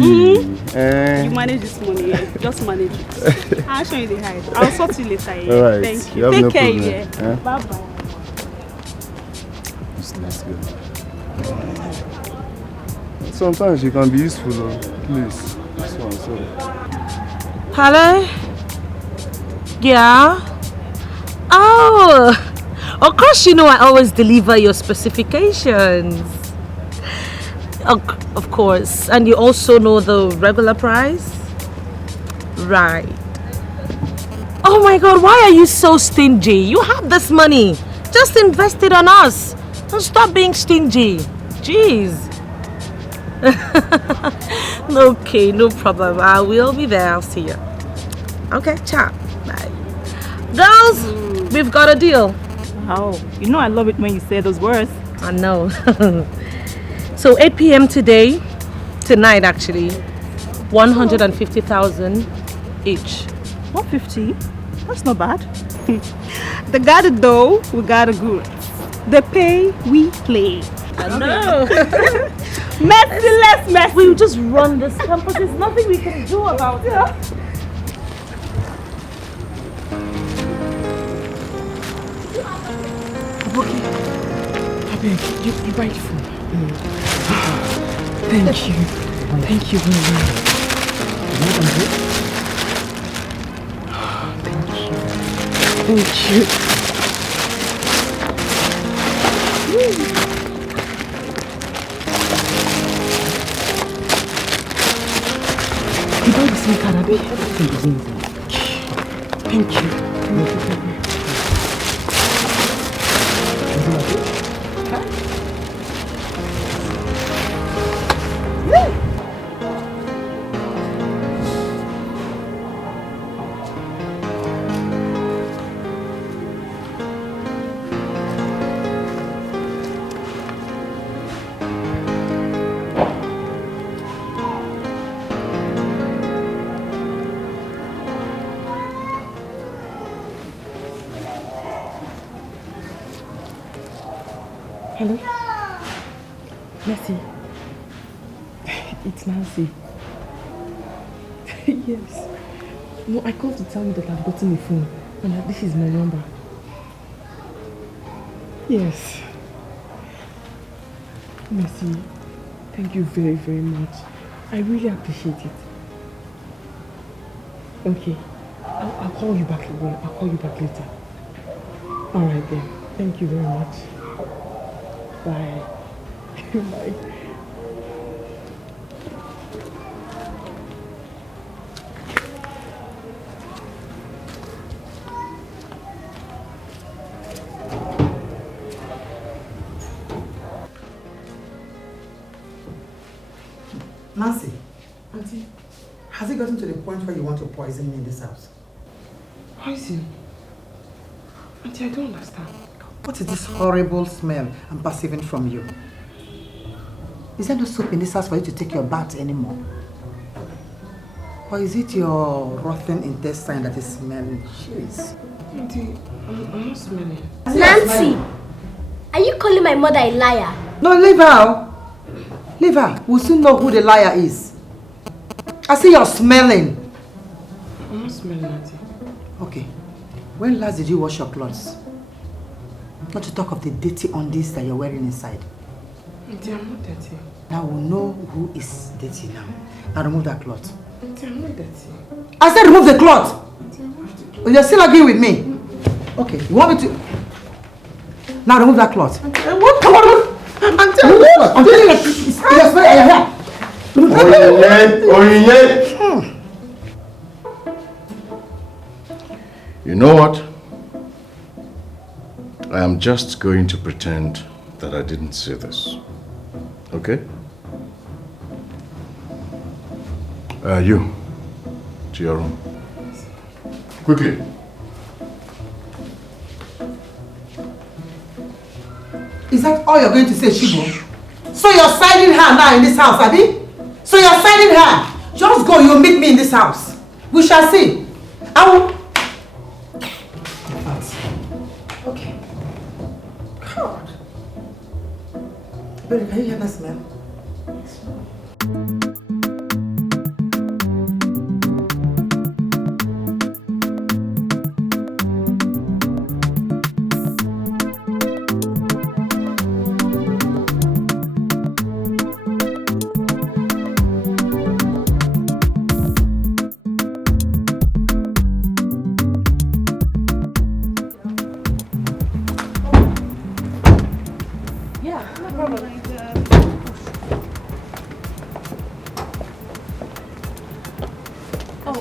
You manage this money, yeah? Just manage it. I'll show you the height. I'll sort you later, yeah? All right. Thank you. You Take no care, problem. yeah? Bye-bye. Let's go. Sometimes you can be useful, please. This one, sorry. Hello? Yeah? Oh, of course you know I always deliver your specifications. Of course. And you also know the regular price? Right. Oh my God, why are you so stingy? You have this money. Just invest it on us. Don't stop being stingy. Jeez. Okay, no problem. I will be there. I'll see you. Okay, ciao. Bye. Girls, we've got a deal. Wow, you know I love it when you say those words. I know. So 8 p.m. tonight actually, 150,000 each. 150? That's not bad. They got it though, we got it good. They pay, we play. I know. Merciless mess. We'll just run this campus. There's nothing we can do about it. Okay. I beg, you buy the food. Thank you. Thank you very much. Thank you. You buy the same card, Abby? Thank you. Hello? Nancy. It's Nancy. Yes. No, I called to tell you that I've gotten a phone and that this is my number. Yes. Nancy, thank you very, very much. I really appreciate it. Okay. I'll call you back again. I'll call you back later. Alright then. Thank you very much. Bye. Bye. Nancy, Auntie, has it gotten to the point where you want to poison me in this house? poison? Auntie, I don't understand. What is this horrible smell I'm perceiving from you? Is there no soap in this house for you to take your bath anymore? Or is it your rotten intestine that is smelling? Jeez. Auntie, I'm not smelling. Nancy, are you calling my mother a liar? No, leave her. Leave her. We'll soon know who the liar is. I see you're smelling. I'm not smelling, Auntie. Okay. When last did you wash your clothes? Not to talk of the dirty undies that you're wearing inside. Auntie, I'm not dirty. Now we'll know who is dirty now. Now remove that cloth. Auntie, I'm not dirty. I said remove the cloth! Auntie, I washed it. You're still arguing with me? Okay, you want me to... Now remove that cloth. What? Come on, remove! Auntie, Remove the cloth! I'm telling you, it's smelling your hair! You know what? I am just going to pretend that I didn't see this. Okay? You. To your room. Quickly. Is that all you're going to say, Shibo? So you're siding her now in this house, Abi? So you're siding her? Just go, you'll meet me in this house. We shall see. I will... Okay. God. Baby, can you hear that smell?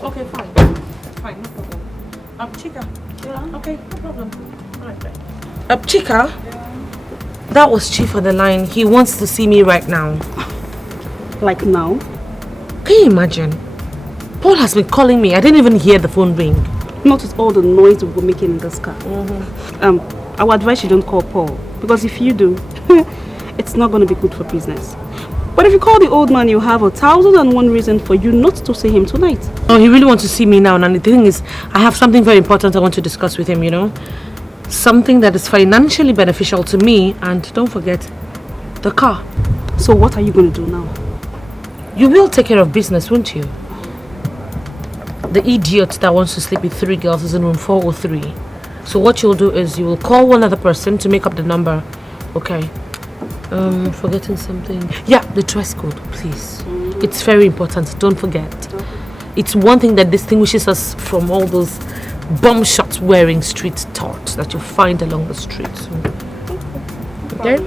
Okay, fine. Fine, no problem. Chica. Yeah. Okay, no problem. Alright, bye. Chica. That was Chief on the line. He wants to see me right now. Like now? Can you imagine? Paul has been calling me. I didn't even hear the phone ring. Not with all the noise we were making in this car. I would advise you don't call Paul. Because if you do, it's not going to be good for business. But if you call the old man, you have 1,001 reason for you not to see him tonight. Oh, he really wants to see me now. And the thing is, I have something very important I want to discuss with him, you know. Something that is financially beneficial to me. And don't forget, the car. So what are you going to do now? You will take care of business, won't you? The idiot that wants to sleep with 3 girls is in room 403. So what you'll do is you will call one other person to make up the number. Okay. Forgetting something. Yeah, the dress code, please. It's very important. Don't forget. It's one thing that distinguishes us from all those bomb shot wearing street tarts that you find along the streets. Okay?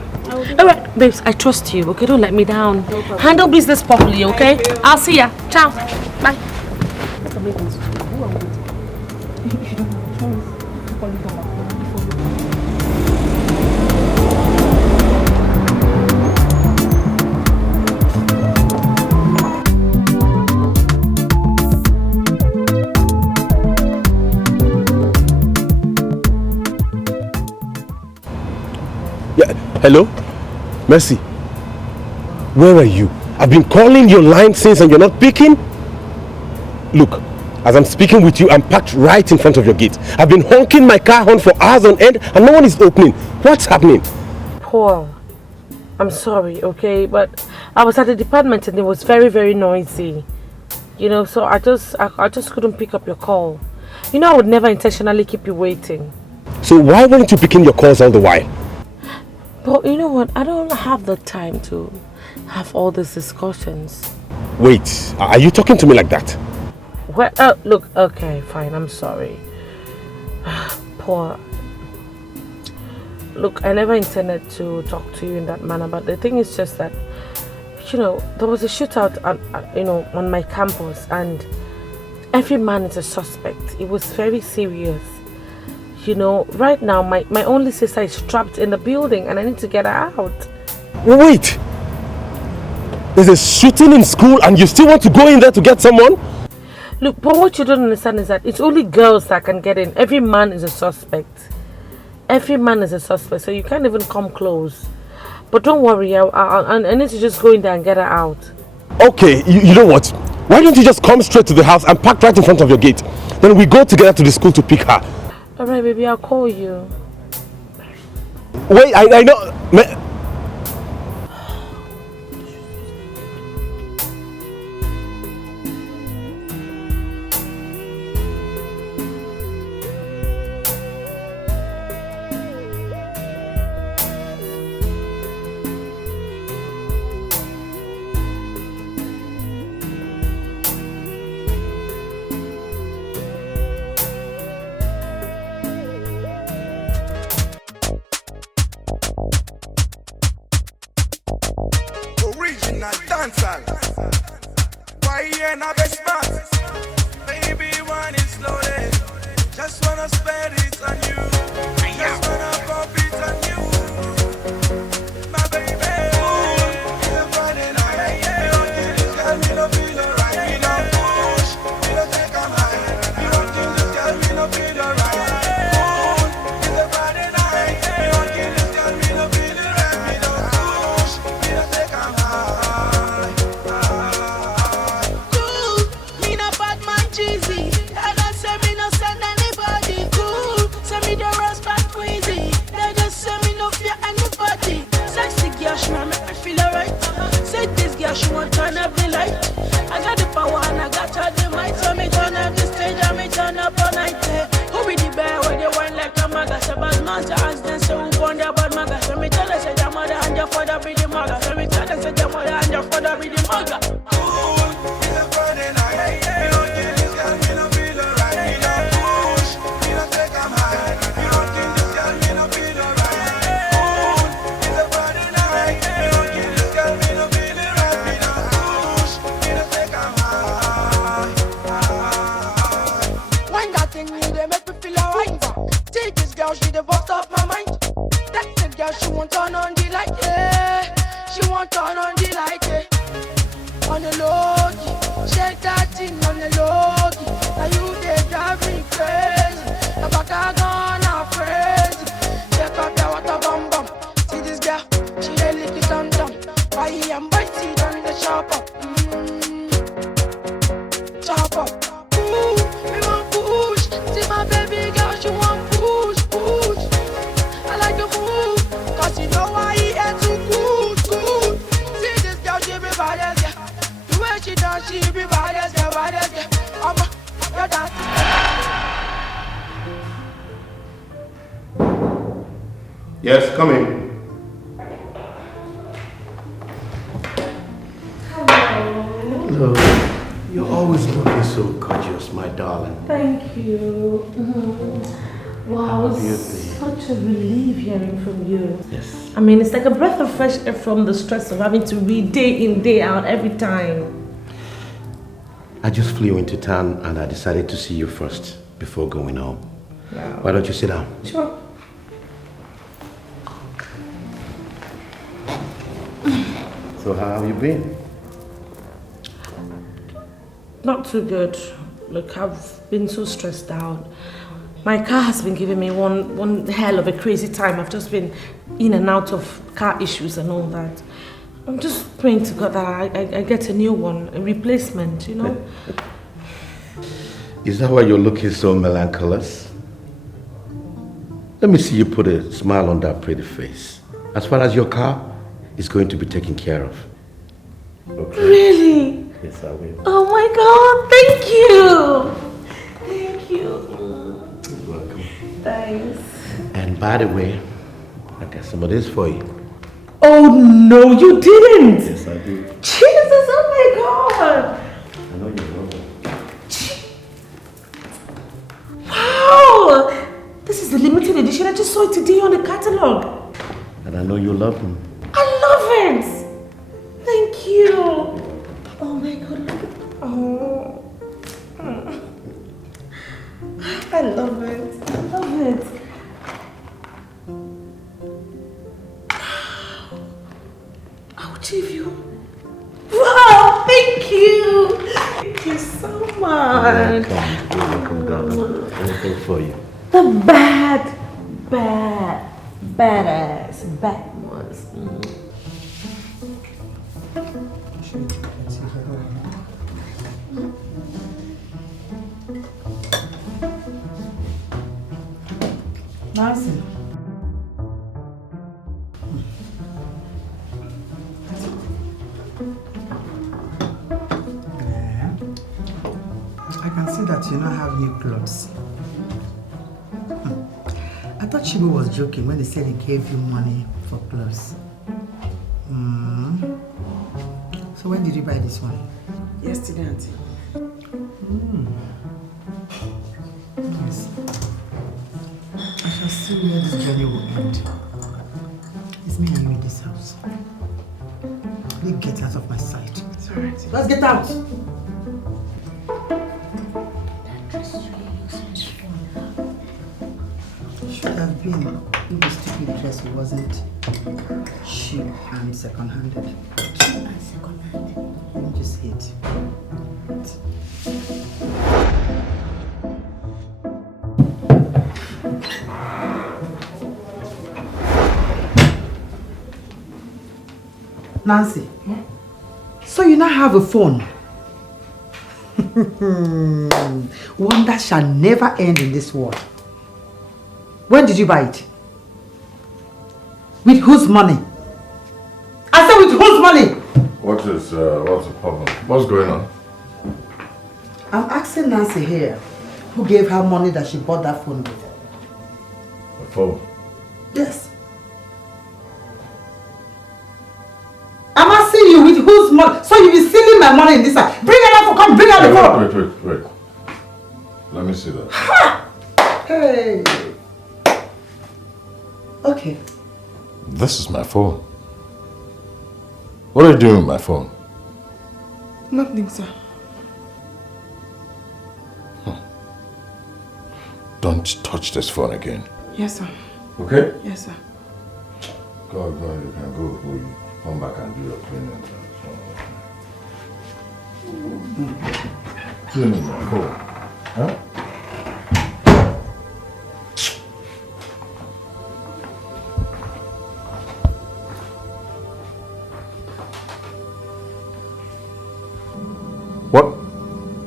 Alright, babes, I trust you. Okay, don't let me down. Handle business properly, okay? I'll see ya. Ciao. Bye. Hello? Mercy, where are you? I've been calling your line since and you're not picking. Look, as I'm speaking with you, I'm parked right in front of your gate. I've been honking my car horn for hours on end and no one is opening. What's happening? Paul, I'm sorry, okay? But I was at the department and it was very, very noisy. You know, so I just couldn't pick up your call. You know, I would never intentionally keep you waiting. So why weren't you picking your calls all the while? But you know what? I don't have the time to have all these discussions. Wait, are you talking to me like that? Well, look, okay, fine, I'm sorry. Paul, look, I never intended to talk to you in that manner, but the thing is just that, you know, there was a shootout on my campus and every man is a suspect. It was very serious. You know, right now, my only sister is trapped in the building and I need to get her out. Wait! There's a shooting in school and you still want to go in there to get someone? Look, but what you don't understand is that it's only girls that can get in. Every man is a suspect. Every man is a suspect, so you can't even come close. But don't worry, I need to just go in there and get her out. Okay, you know what? Why don't you just come straight to the house and park right in front of your gate? Then we go together to the school to pick her. Alright, baby, I'll call you. Wait, I know. on the low key. Shake that thing on the low key. Now you they drive me crazy. The back I gonna crazy. Check out the water bum bum. See this girl, she a lick it on down. Why I'm biting on the chop up. Chop up. Ooh, me want push. See my baby girl, she want push, push. I like the move, cause you know why he ain't too good, good. See this girl, she be bad as yeah. The way she does, she be bad as yeah, bad as yeah. You're that. Yes, come in. Hello. You're always looking so gorgeous, my darling. Thank you. Wow, it's such a relief hearing from you. Yes. I mean, it's like a breath of fresh air from the stress of having to read day in, day out, every time. I just flew into town and I decided to see you first before going home. Wow. Why don't you sit down? Sure. So how have you been? Not too good. Look, I've been so stressed out. My car has been giving me one hell of a crazy time. I've just been in and out of car issues and all that. I'm just praying to God that I get a new one, a replacement, you know? Is that why you're looking so melancholious? Let me see you put a smile on that pretty face. As far as your car is going to be taken care of. Okay? Really? Yes, I will. Oh my God, thank you! Thank you. You're welcome. Thanks. And by the way, I got some of this for you. Oh no, you didn't! Yes, I did. Jesus, oh my God! I know you love it. Wow! This is the limited edition. I just saw it today on the catalog. And I know you love them. I love it! Thank you! Oh my God, look at that. Oh. I love it. I love it. I'll achieve you. Wow, thank you! Thank you so much. Welcome, darling. Anything for you. The badass, bad ones. Nancy. Yeah. I can see that you now have new clothes. I thought Chibu was joking when they said he gave you money for clothes. So when did you buy this one? Yesterday, auntie. Yes. I shall see where this journey will end. It's me and you in this house. Please get out of my sight. It's alright. Let's get out! Should have been if the stupid dress wasn't cheap and second-handed. Cheap and second-handed? Let me just hit. Nancy, so you now have a phone? One that shall never end in this world. When did you buy it? With whose money? I said with whose money? What's the problem? What's going on? I'm asking Nancy here, who gave her money that she bought that phone with. The phone? Yes. I'm asking you with whose money? So you be stealing my money in this house. Bring it out, come bring out the phone. Wait. Let me see that. Hey. Okay. This is my phone. What are you doing with my phone? Nothing, sir. Don't touch this phone again. Yes, sir. Okay? Yes, sir. Go, you can go. You come back and do your cleaning. Kill me, go. Huh?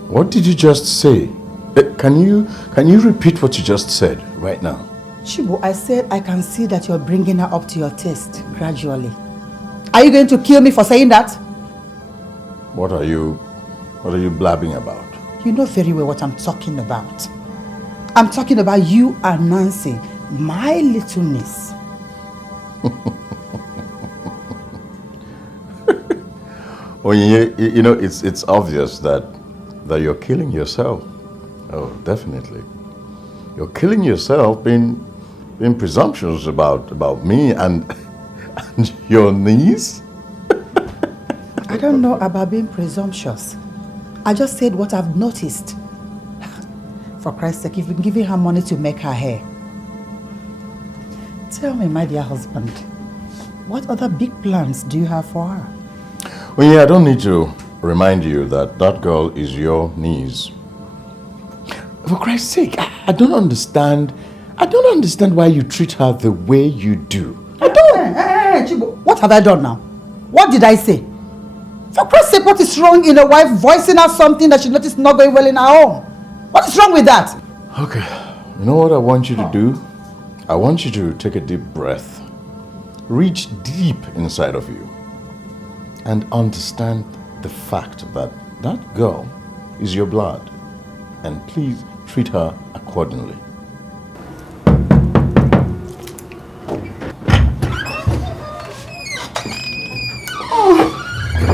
What did you just say? Can you repeat what you just said right now? Chibo, I said I can see that you're bringing her up to your taste gradually. Are you going to kill me for saying that? What are you blabbing about? You know very well what I'm talking about. I'm talking about you and Nancy, my little niece. Well, you know, it's obvious that you're killing yourself. Oh, definitely. You're killing yourself being presumptuous about me and your niece. I don't know about being presumptuous. I just said what I've noticed. For Christ's sake, you've been giving her money to make her hair. Tell me, my dear husband, what other big plans do you have for her? Well, yeah, I don't need to remind you that girl is your niece. For Christ's sake, I don't understand. I don't understand why you treat her the way you do. I don't. Hey, Chibo, what have I done now? What did I say? For Christ's sake, what is wrong in a wife voicing out something that she noticed not going well in her home? What is wrong with that? Okay, you know what I want you to do? I want you to take a deep breath. Reach deep inside of you and understand the fact that that girl is your blood. And please treat her accordingly.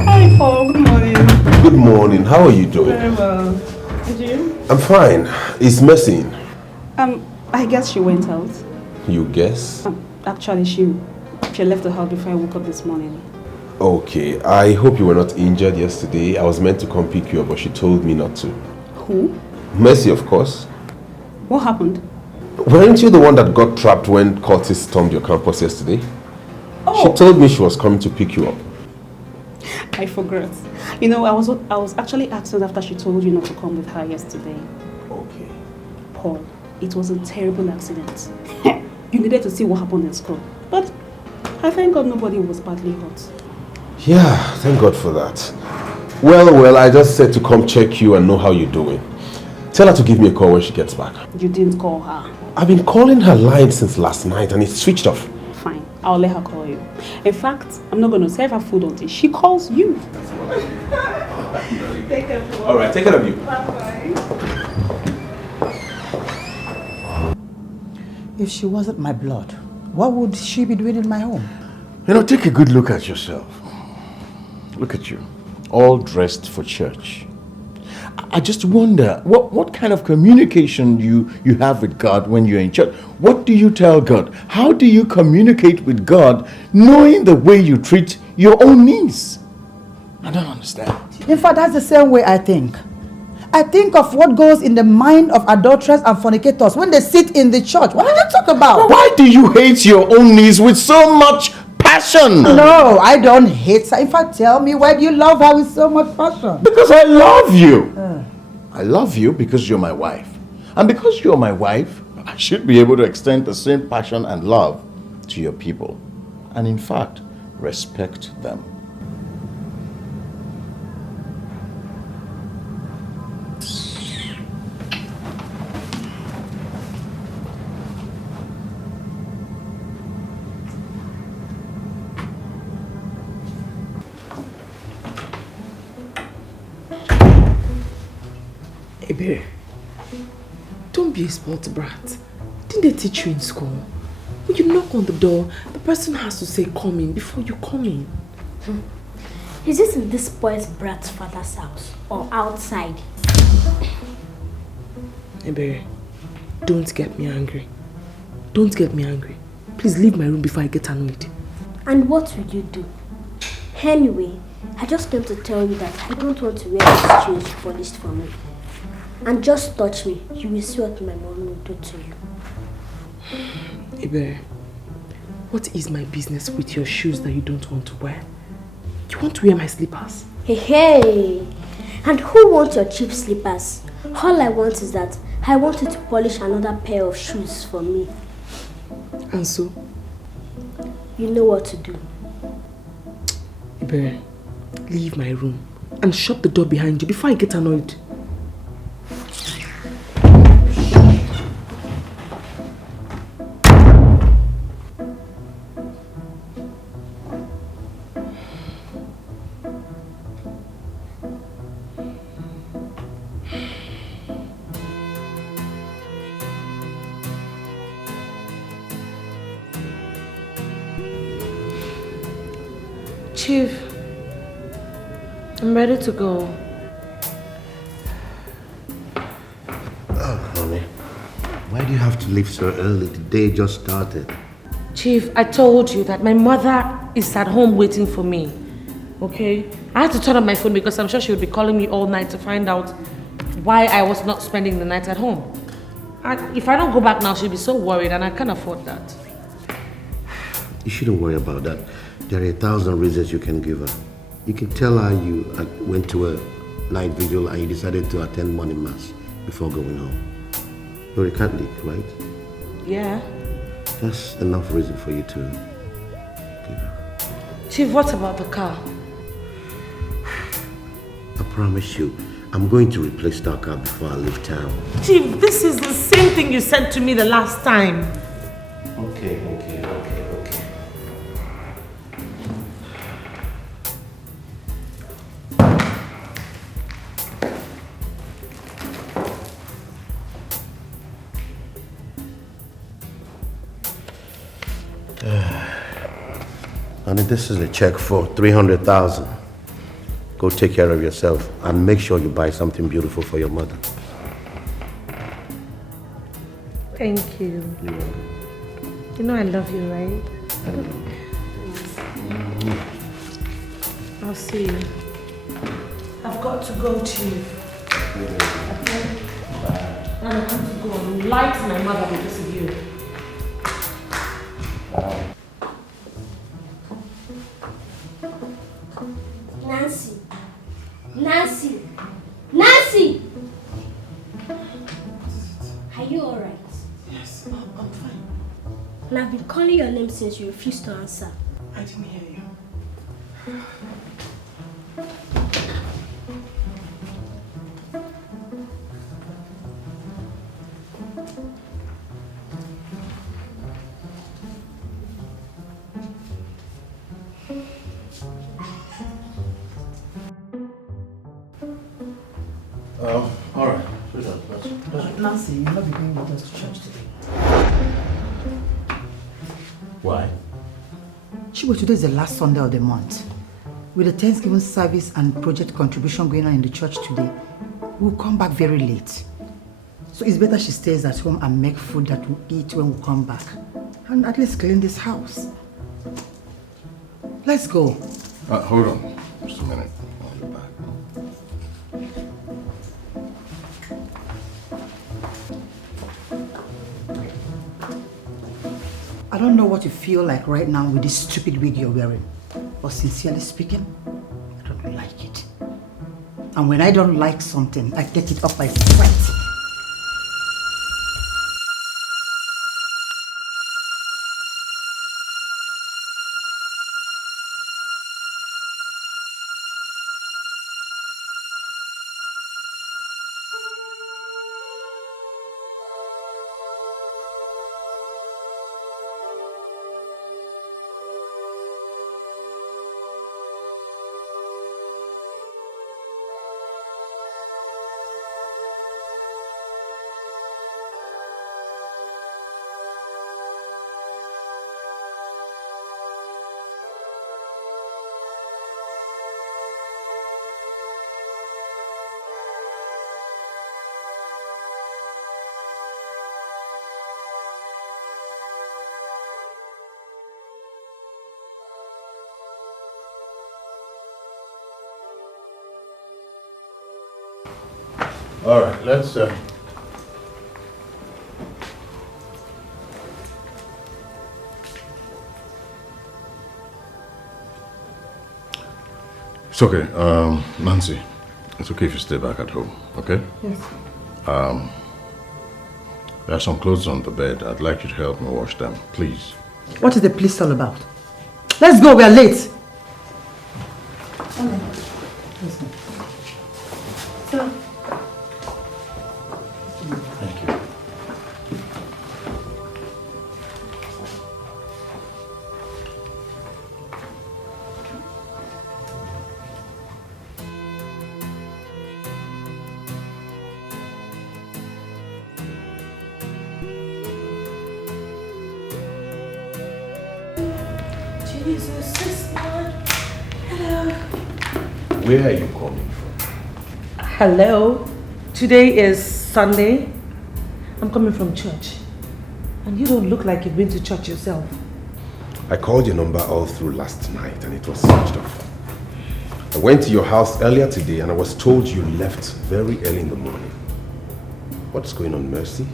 Hi, Paul. Good morning. Good morning. How are you doing? Very well. Did you? I'm fine. Is Mercy in? I guess she went out. You guess? Actually, she left the house before I woke up this morning. Okay. I hope you were not injured yesterday. I was meant to come pick you up, but she told me not to. Who? Mercy, of course. What happened? Weren't you the one that got trapped when Curtis stormed your campus yesterday? Oh. She told me she was coming to pick you up. I forgot. You know, I was actually asking after she told you not to come with her yesterday. Okay. Paul, it was a terrible accident. You needed to see what happened in school. But I thank God nobody was badly hurt. Yeah, thank God for that. Well, I just said to come check you and know how you're doing. Tell her to give me a call when she gets back. You didn't call her. I've been calling her line since last night and it's switched off. Fine, I'll let her call you. In fact, I'm not going to serve her food until she calls you. Take care. All right, take care of you. Bye-bye. If she wasn't my blood, what would she be doing in my home? You know, take a good look at yourself. Look at you, all dressed for church. I just wonder, what kind of communication you have with God when you're in church? What do you tell God? How do you communicate with God knowing the way you treat your own niece? I don't understand. In fact, that's the same way I think. I think of what goes in the mind of adulterers and fornicators when they sit in the church. What do they talk about? Why do you hate your own niece with so much passion? No, I don't hate her. In fact, tell me, why do you love her with so much passion? Because I love you. I love you because you're my wife. And because you're my wife, I should be able to extend the same passion and love to your people. And in fact, respect them. Ebere, don't be a spoiled brat. Didn't they teach you in school? When you knock on the door, the person has to say come in before you come in. Is this in this spoiled brat's father's house or outside? Ebere, don't get me angry. Don't get me angry. Please leave my room before I get annoyed. And what will you do? Anyway, I just came to tell you that I don't want to wear this shoes you polished for me. And just touch me, you will see what my mom will do to you. Ebere, what is my business with your shoes that you don't want to wear? You want to wear my slippers? Hey, And who wants your cheap slippers? All I want is that I want you to polish another pair of shoes for me. And so? You know what to do. Ibere, leave my room and shut the door behind you before I get annoyed. Chief, I'm ready to go. Oh, honey. Why do you have to leave so early? The day just started. Chief, I told you that my mother is at home waiting for me. Okay? I had to turn on my phone because I'm sure she would be calling me all night to find out why I was not spending the night at home. If I don't go back now, she'll be so worried and I can't afford that. You shouldn't worry about that. There are 1,000 reasons you can give her. You can tell her you went to a night vigil and you decided to attend morning mass before going home. You're a Catholic, right? Yeah. That's enough reason for you to give her. Chief, what about the car? I promise you, I'm going to replace that car before I leave town. Chief, this is the same thing you said to me the last time. Okay. Honey, this is a check for 300,000. Go take care of yourself and make sure you buy something beautiful for your mother. Thank you. You're welcome. You know I love you, right? I'll see you. I've got to go, Chief. Okay? And I have to go and lie to my mother because of you. Nancy! Are you alright? Yes, I'm fine. And I've been calling your name since you refused to answer. I didn't hear you. All right. Nancy, you'll not be going with us to church today. Why? Chibo, today is the last Sunday of the month. With the Thanksgiving service and project contribution going on in the church today, we'll come back very late. So it's better she stays at home and make food that we'll eat when we come back. And at least clean this house. Let's go. Hold on. Just a minute. I'll be back. I don't know what you feel like right now with this stupid wig you're wearing. But sincerely speaking, I don't like it. And when I don't like something, I get it up by sweat. All right, let's It's okay, Nancy. It's okay if you stay back at home, okay? Yes. There are some clothes on the bed. I'd like you to help me wash them, please. What is the police all about? Let's go, we are late. Okay. Listen. So. Thank you. Jesus is Lord. Hello. Where are you coming from? Hello. Today is Sunday. I'm coming from church. And you don't look like you've been to church yourself. I called your number all through last night and it was switched off. I went to your house earlier today and I was told you left very early in the morning. What's going on, Mercy?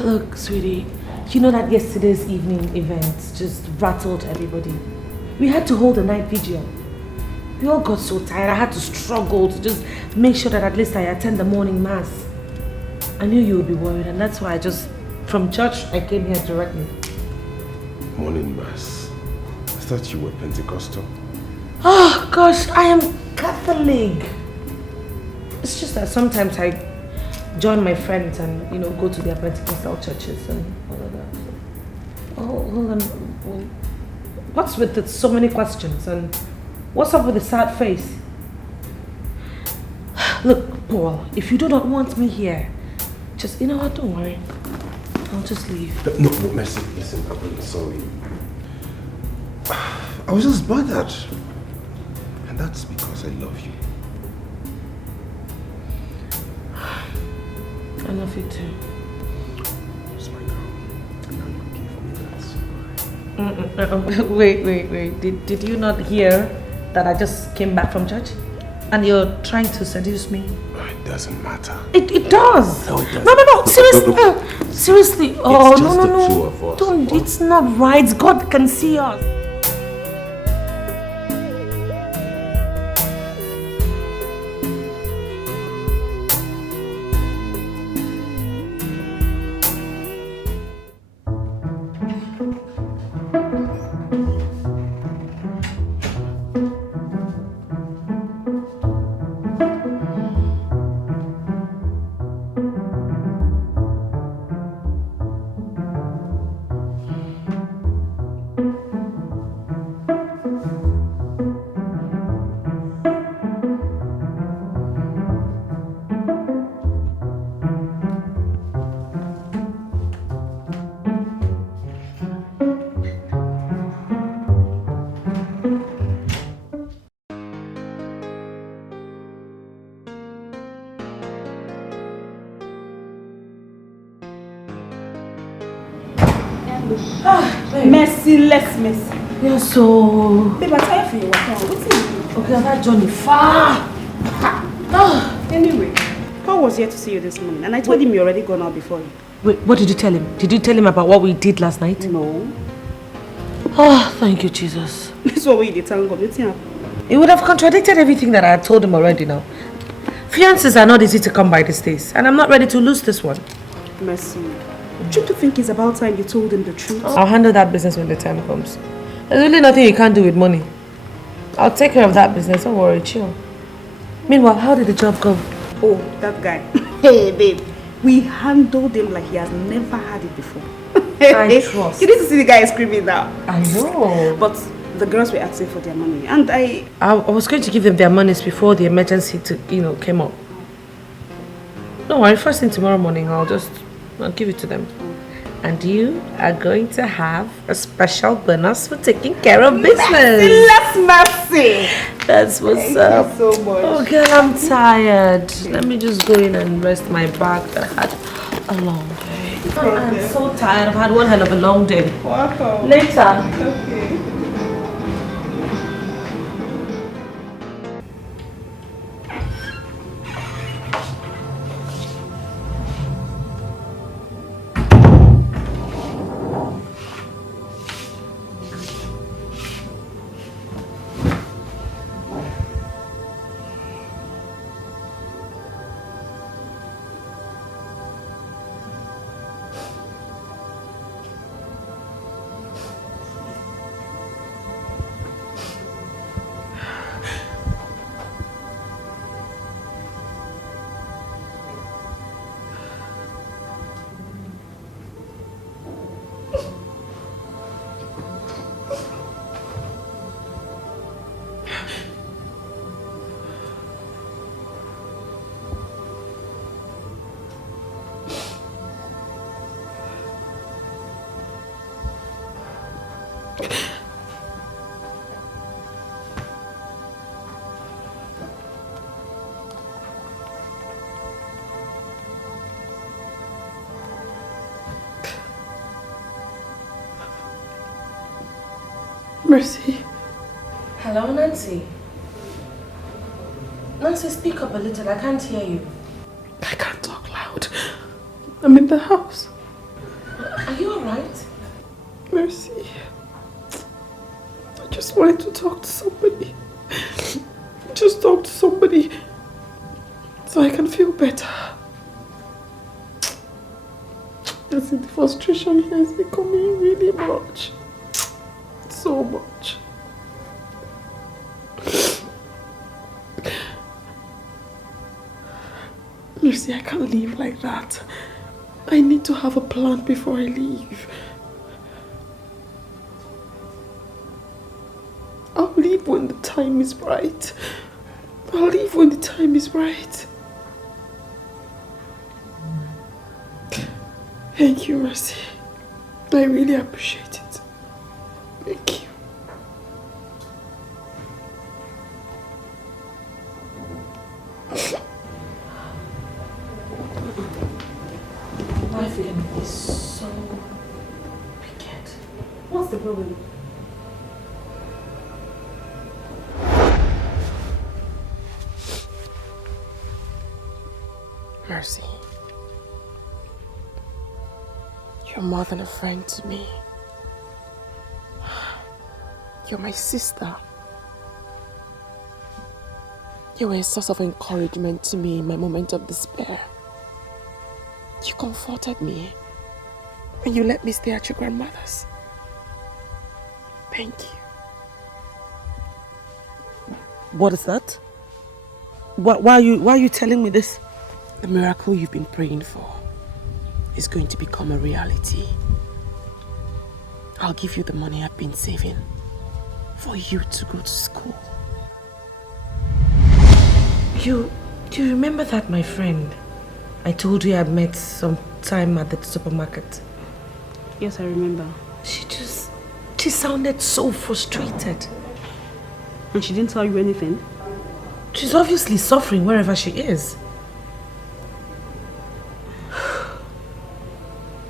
Look, sweetie, you know that yesterday's evening event just rattled everybody. We had to hold a night vigil. We all got so tired. I had to struggle to just make sure that at least I attend the morning mass. I knew you would be worried, and that's why from church, I came here directly. Morning mass? I thought you were Pentecostal. Oh gosh, I am Catholic. It's just that sometimes I join my friends and, go to their Pentecostal churches and all of that. Oh, hold on. What's with the, so many questions, and what's up with the sad face? Look, Paul, if you do not want me here, just, you know what, don't worry. I'll just leave. No, Mercy, listen, I'm really sorry. I was just bothered. And that's because I love you. I love you too. It's my girl. And now you gave me that. Wait. Did you not hear that I just came back from church? And you're trying to seduce me? It doesn't matter. It does. No, it doesn't. No. Seriously. Seriously. Oh, it's just no. the two of us. Don't. It's not right. God can see us. Merciless Mercy. Yeah, so... Babe, I'm tired for you. What's it? Okay, that journey far. Anyway, Paul was here to see you this morning, and I told him you already gone out before you. Wait, what did you tell him? Did you tell him about what we did last night? No. Oh, thank you, Jesus. This is what we did, thank God. It would have contradicted everything that I had told him already now. Fiancés are not easy to come by these days, and I'm not ready to lose this one. Mercy. Don't you think it's about time you told him the truth? I'll handle that business when the time comes. There's really nothing you can't do with money. I'll take care of that business, don't worry, chill. Meanwhile, how did the job go? Oh, that guy. Hey, babe. We handled him like he has never had it before. I trust. You need to see the guy screaming now. I know. But the girls were asking for their money, and I was going to give them their monies before the emergency came up. Don't worry, first thing tomorrow morning, I'll give it to them. And you are going to have a special bonus for taking care of business. Mercy. That's what's up. Thank you so much. Oh girl, I'm tired. Let me just go in and rest my back. I had a long day. I'm so tired. I've had one hell of a long day. Welcome. Later. Okay. Mercy. Hello, Nancy. Nancy, speak up a little. I can't hear you. I can't talk loud. I'm in the house. Are you alright? Mercy. I just wanted to talk to somebody. Just talk to somebody so I can feel better. I see the frustration here is becoming really much. So much. Mercy, I can't leave like that. I need to have a plan before I leave. I'll leave when the time is right. I'll leave when the time is right. Thank you, Mercy. I really appreciate it. Thank you. Life can be so wicked. What's the problem? Mercy. You're more than a friend to me. You're my sister. You were a source of encouragement to me in my moment of despair. You comforted me when you let me stay at your grandmother's. Thank you. What is that? Why are you telling me this? The miracle you've been praying for is going to become a reality. I'll give you the money I've been saving for you to go to school. Do you remember that, my friend? I told you I met sometime at the supermarket. Yes, I remember. She sounded so frustrated. And she didn't tell you anything? She's obviously suffering wherever she is.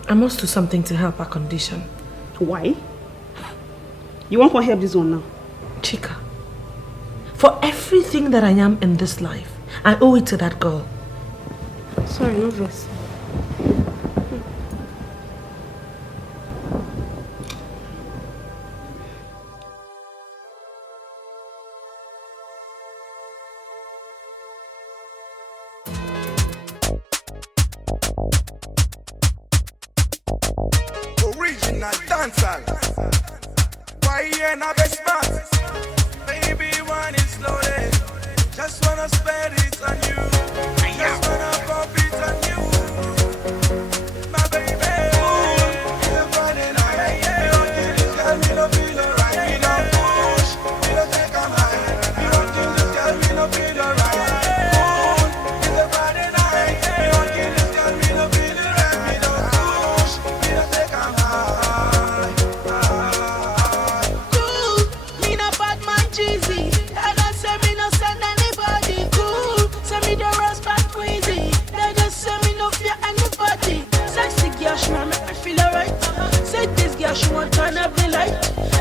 I must do something to help her condition. Why? You won't help this one now? Chika, for everything that I am in this life, I owe it to that girl. Sorry, no verse. Original dancehall. Why you not be smart? Baby, one is slowly. Just wanna spend it on you. Just wanna pump it on you. My baby. It's a Friday night. You don't think this girl me no feel alright. We don't push, we don't take a high. You don't think this girl me no feel alright. It's a Friday night. You don't think this girl me no feel alright. We don't push, we don't take a high. Cool, me no bad man cheesy. I don't say me no send anybody. Cool, say me the respect queasy. They just say me no fear anybody. Sexy girl, she wanna make me feel alright. Say this girl, she want turn up the light.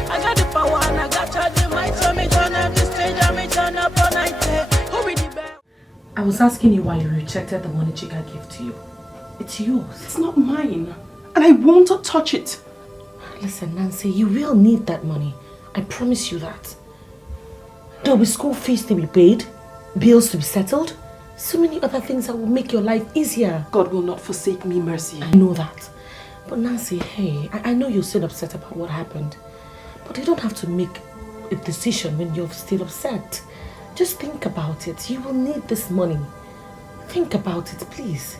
I got the power and I got all the might. So me turn up the stage and me turn up all night. Who be the best? I was asking you why you rejected the money Chika gave to you. It's yours. It's not mine. And I won't touch it. Listen, Nancy, you will need that money. I promise you that. There'll be school fees to be paid, bills to be settled, so many other things that will make your life easier. God will not forsake me, Mercy. I know that. But Nancy, hey, I know you're still upset about what happened. But you don't have to make a decision when you're still upset. Just think about it. You will need this money. Think about it, please.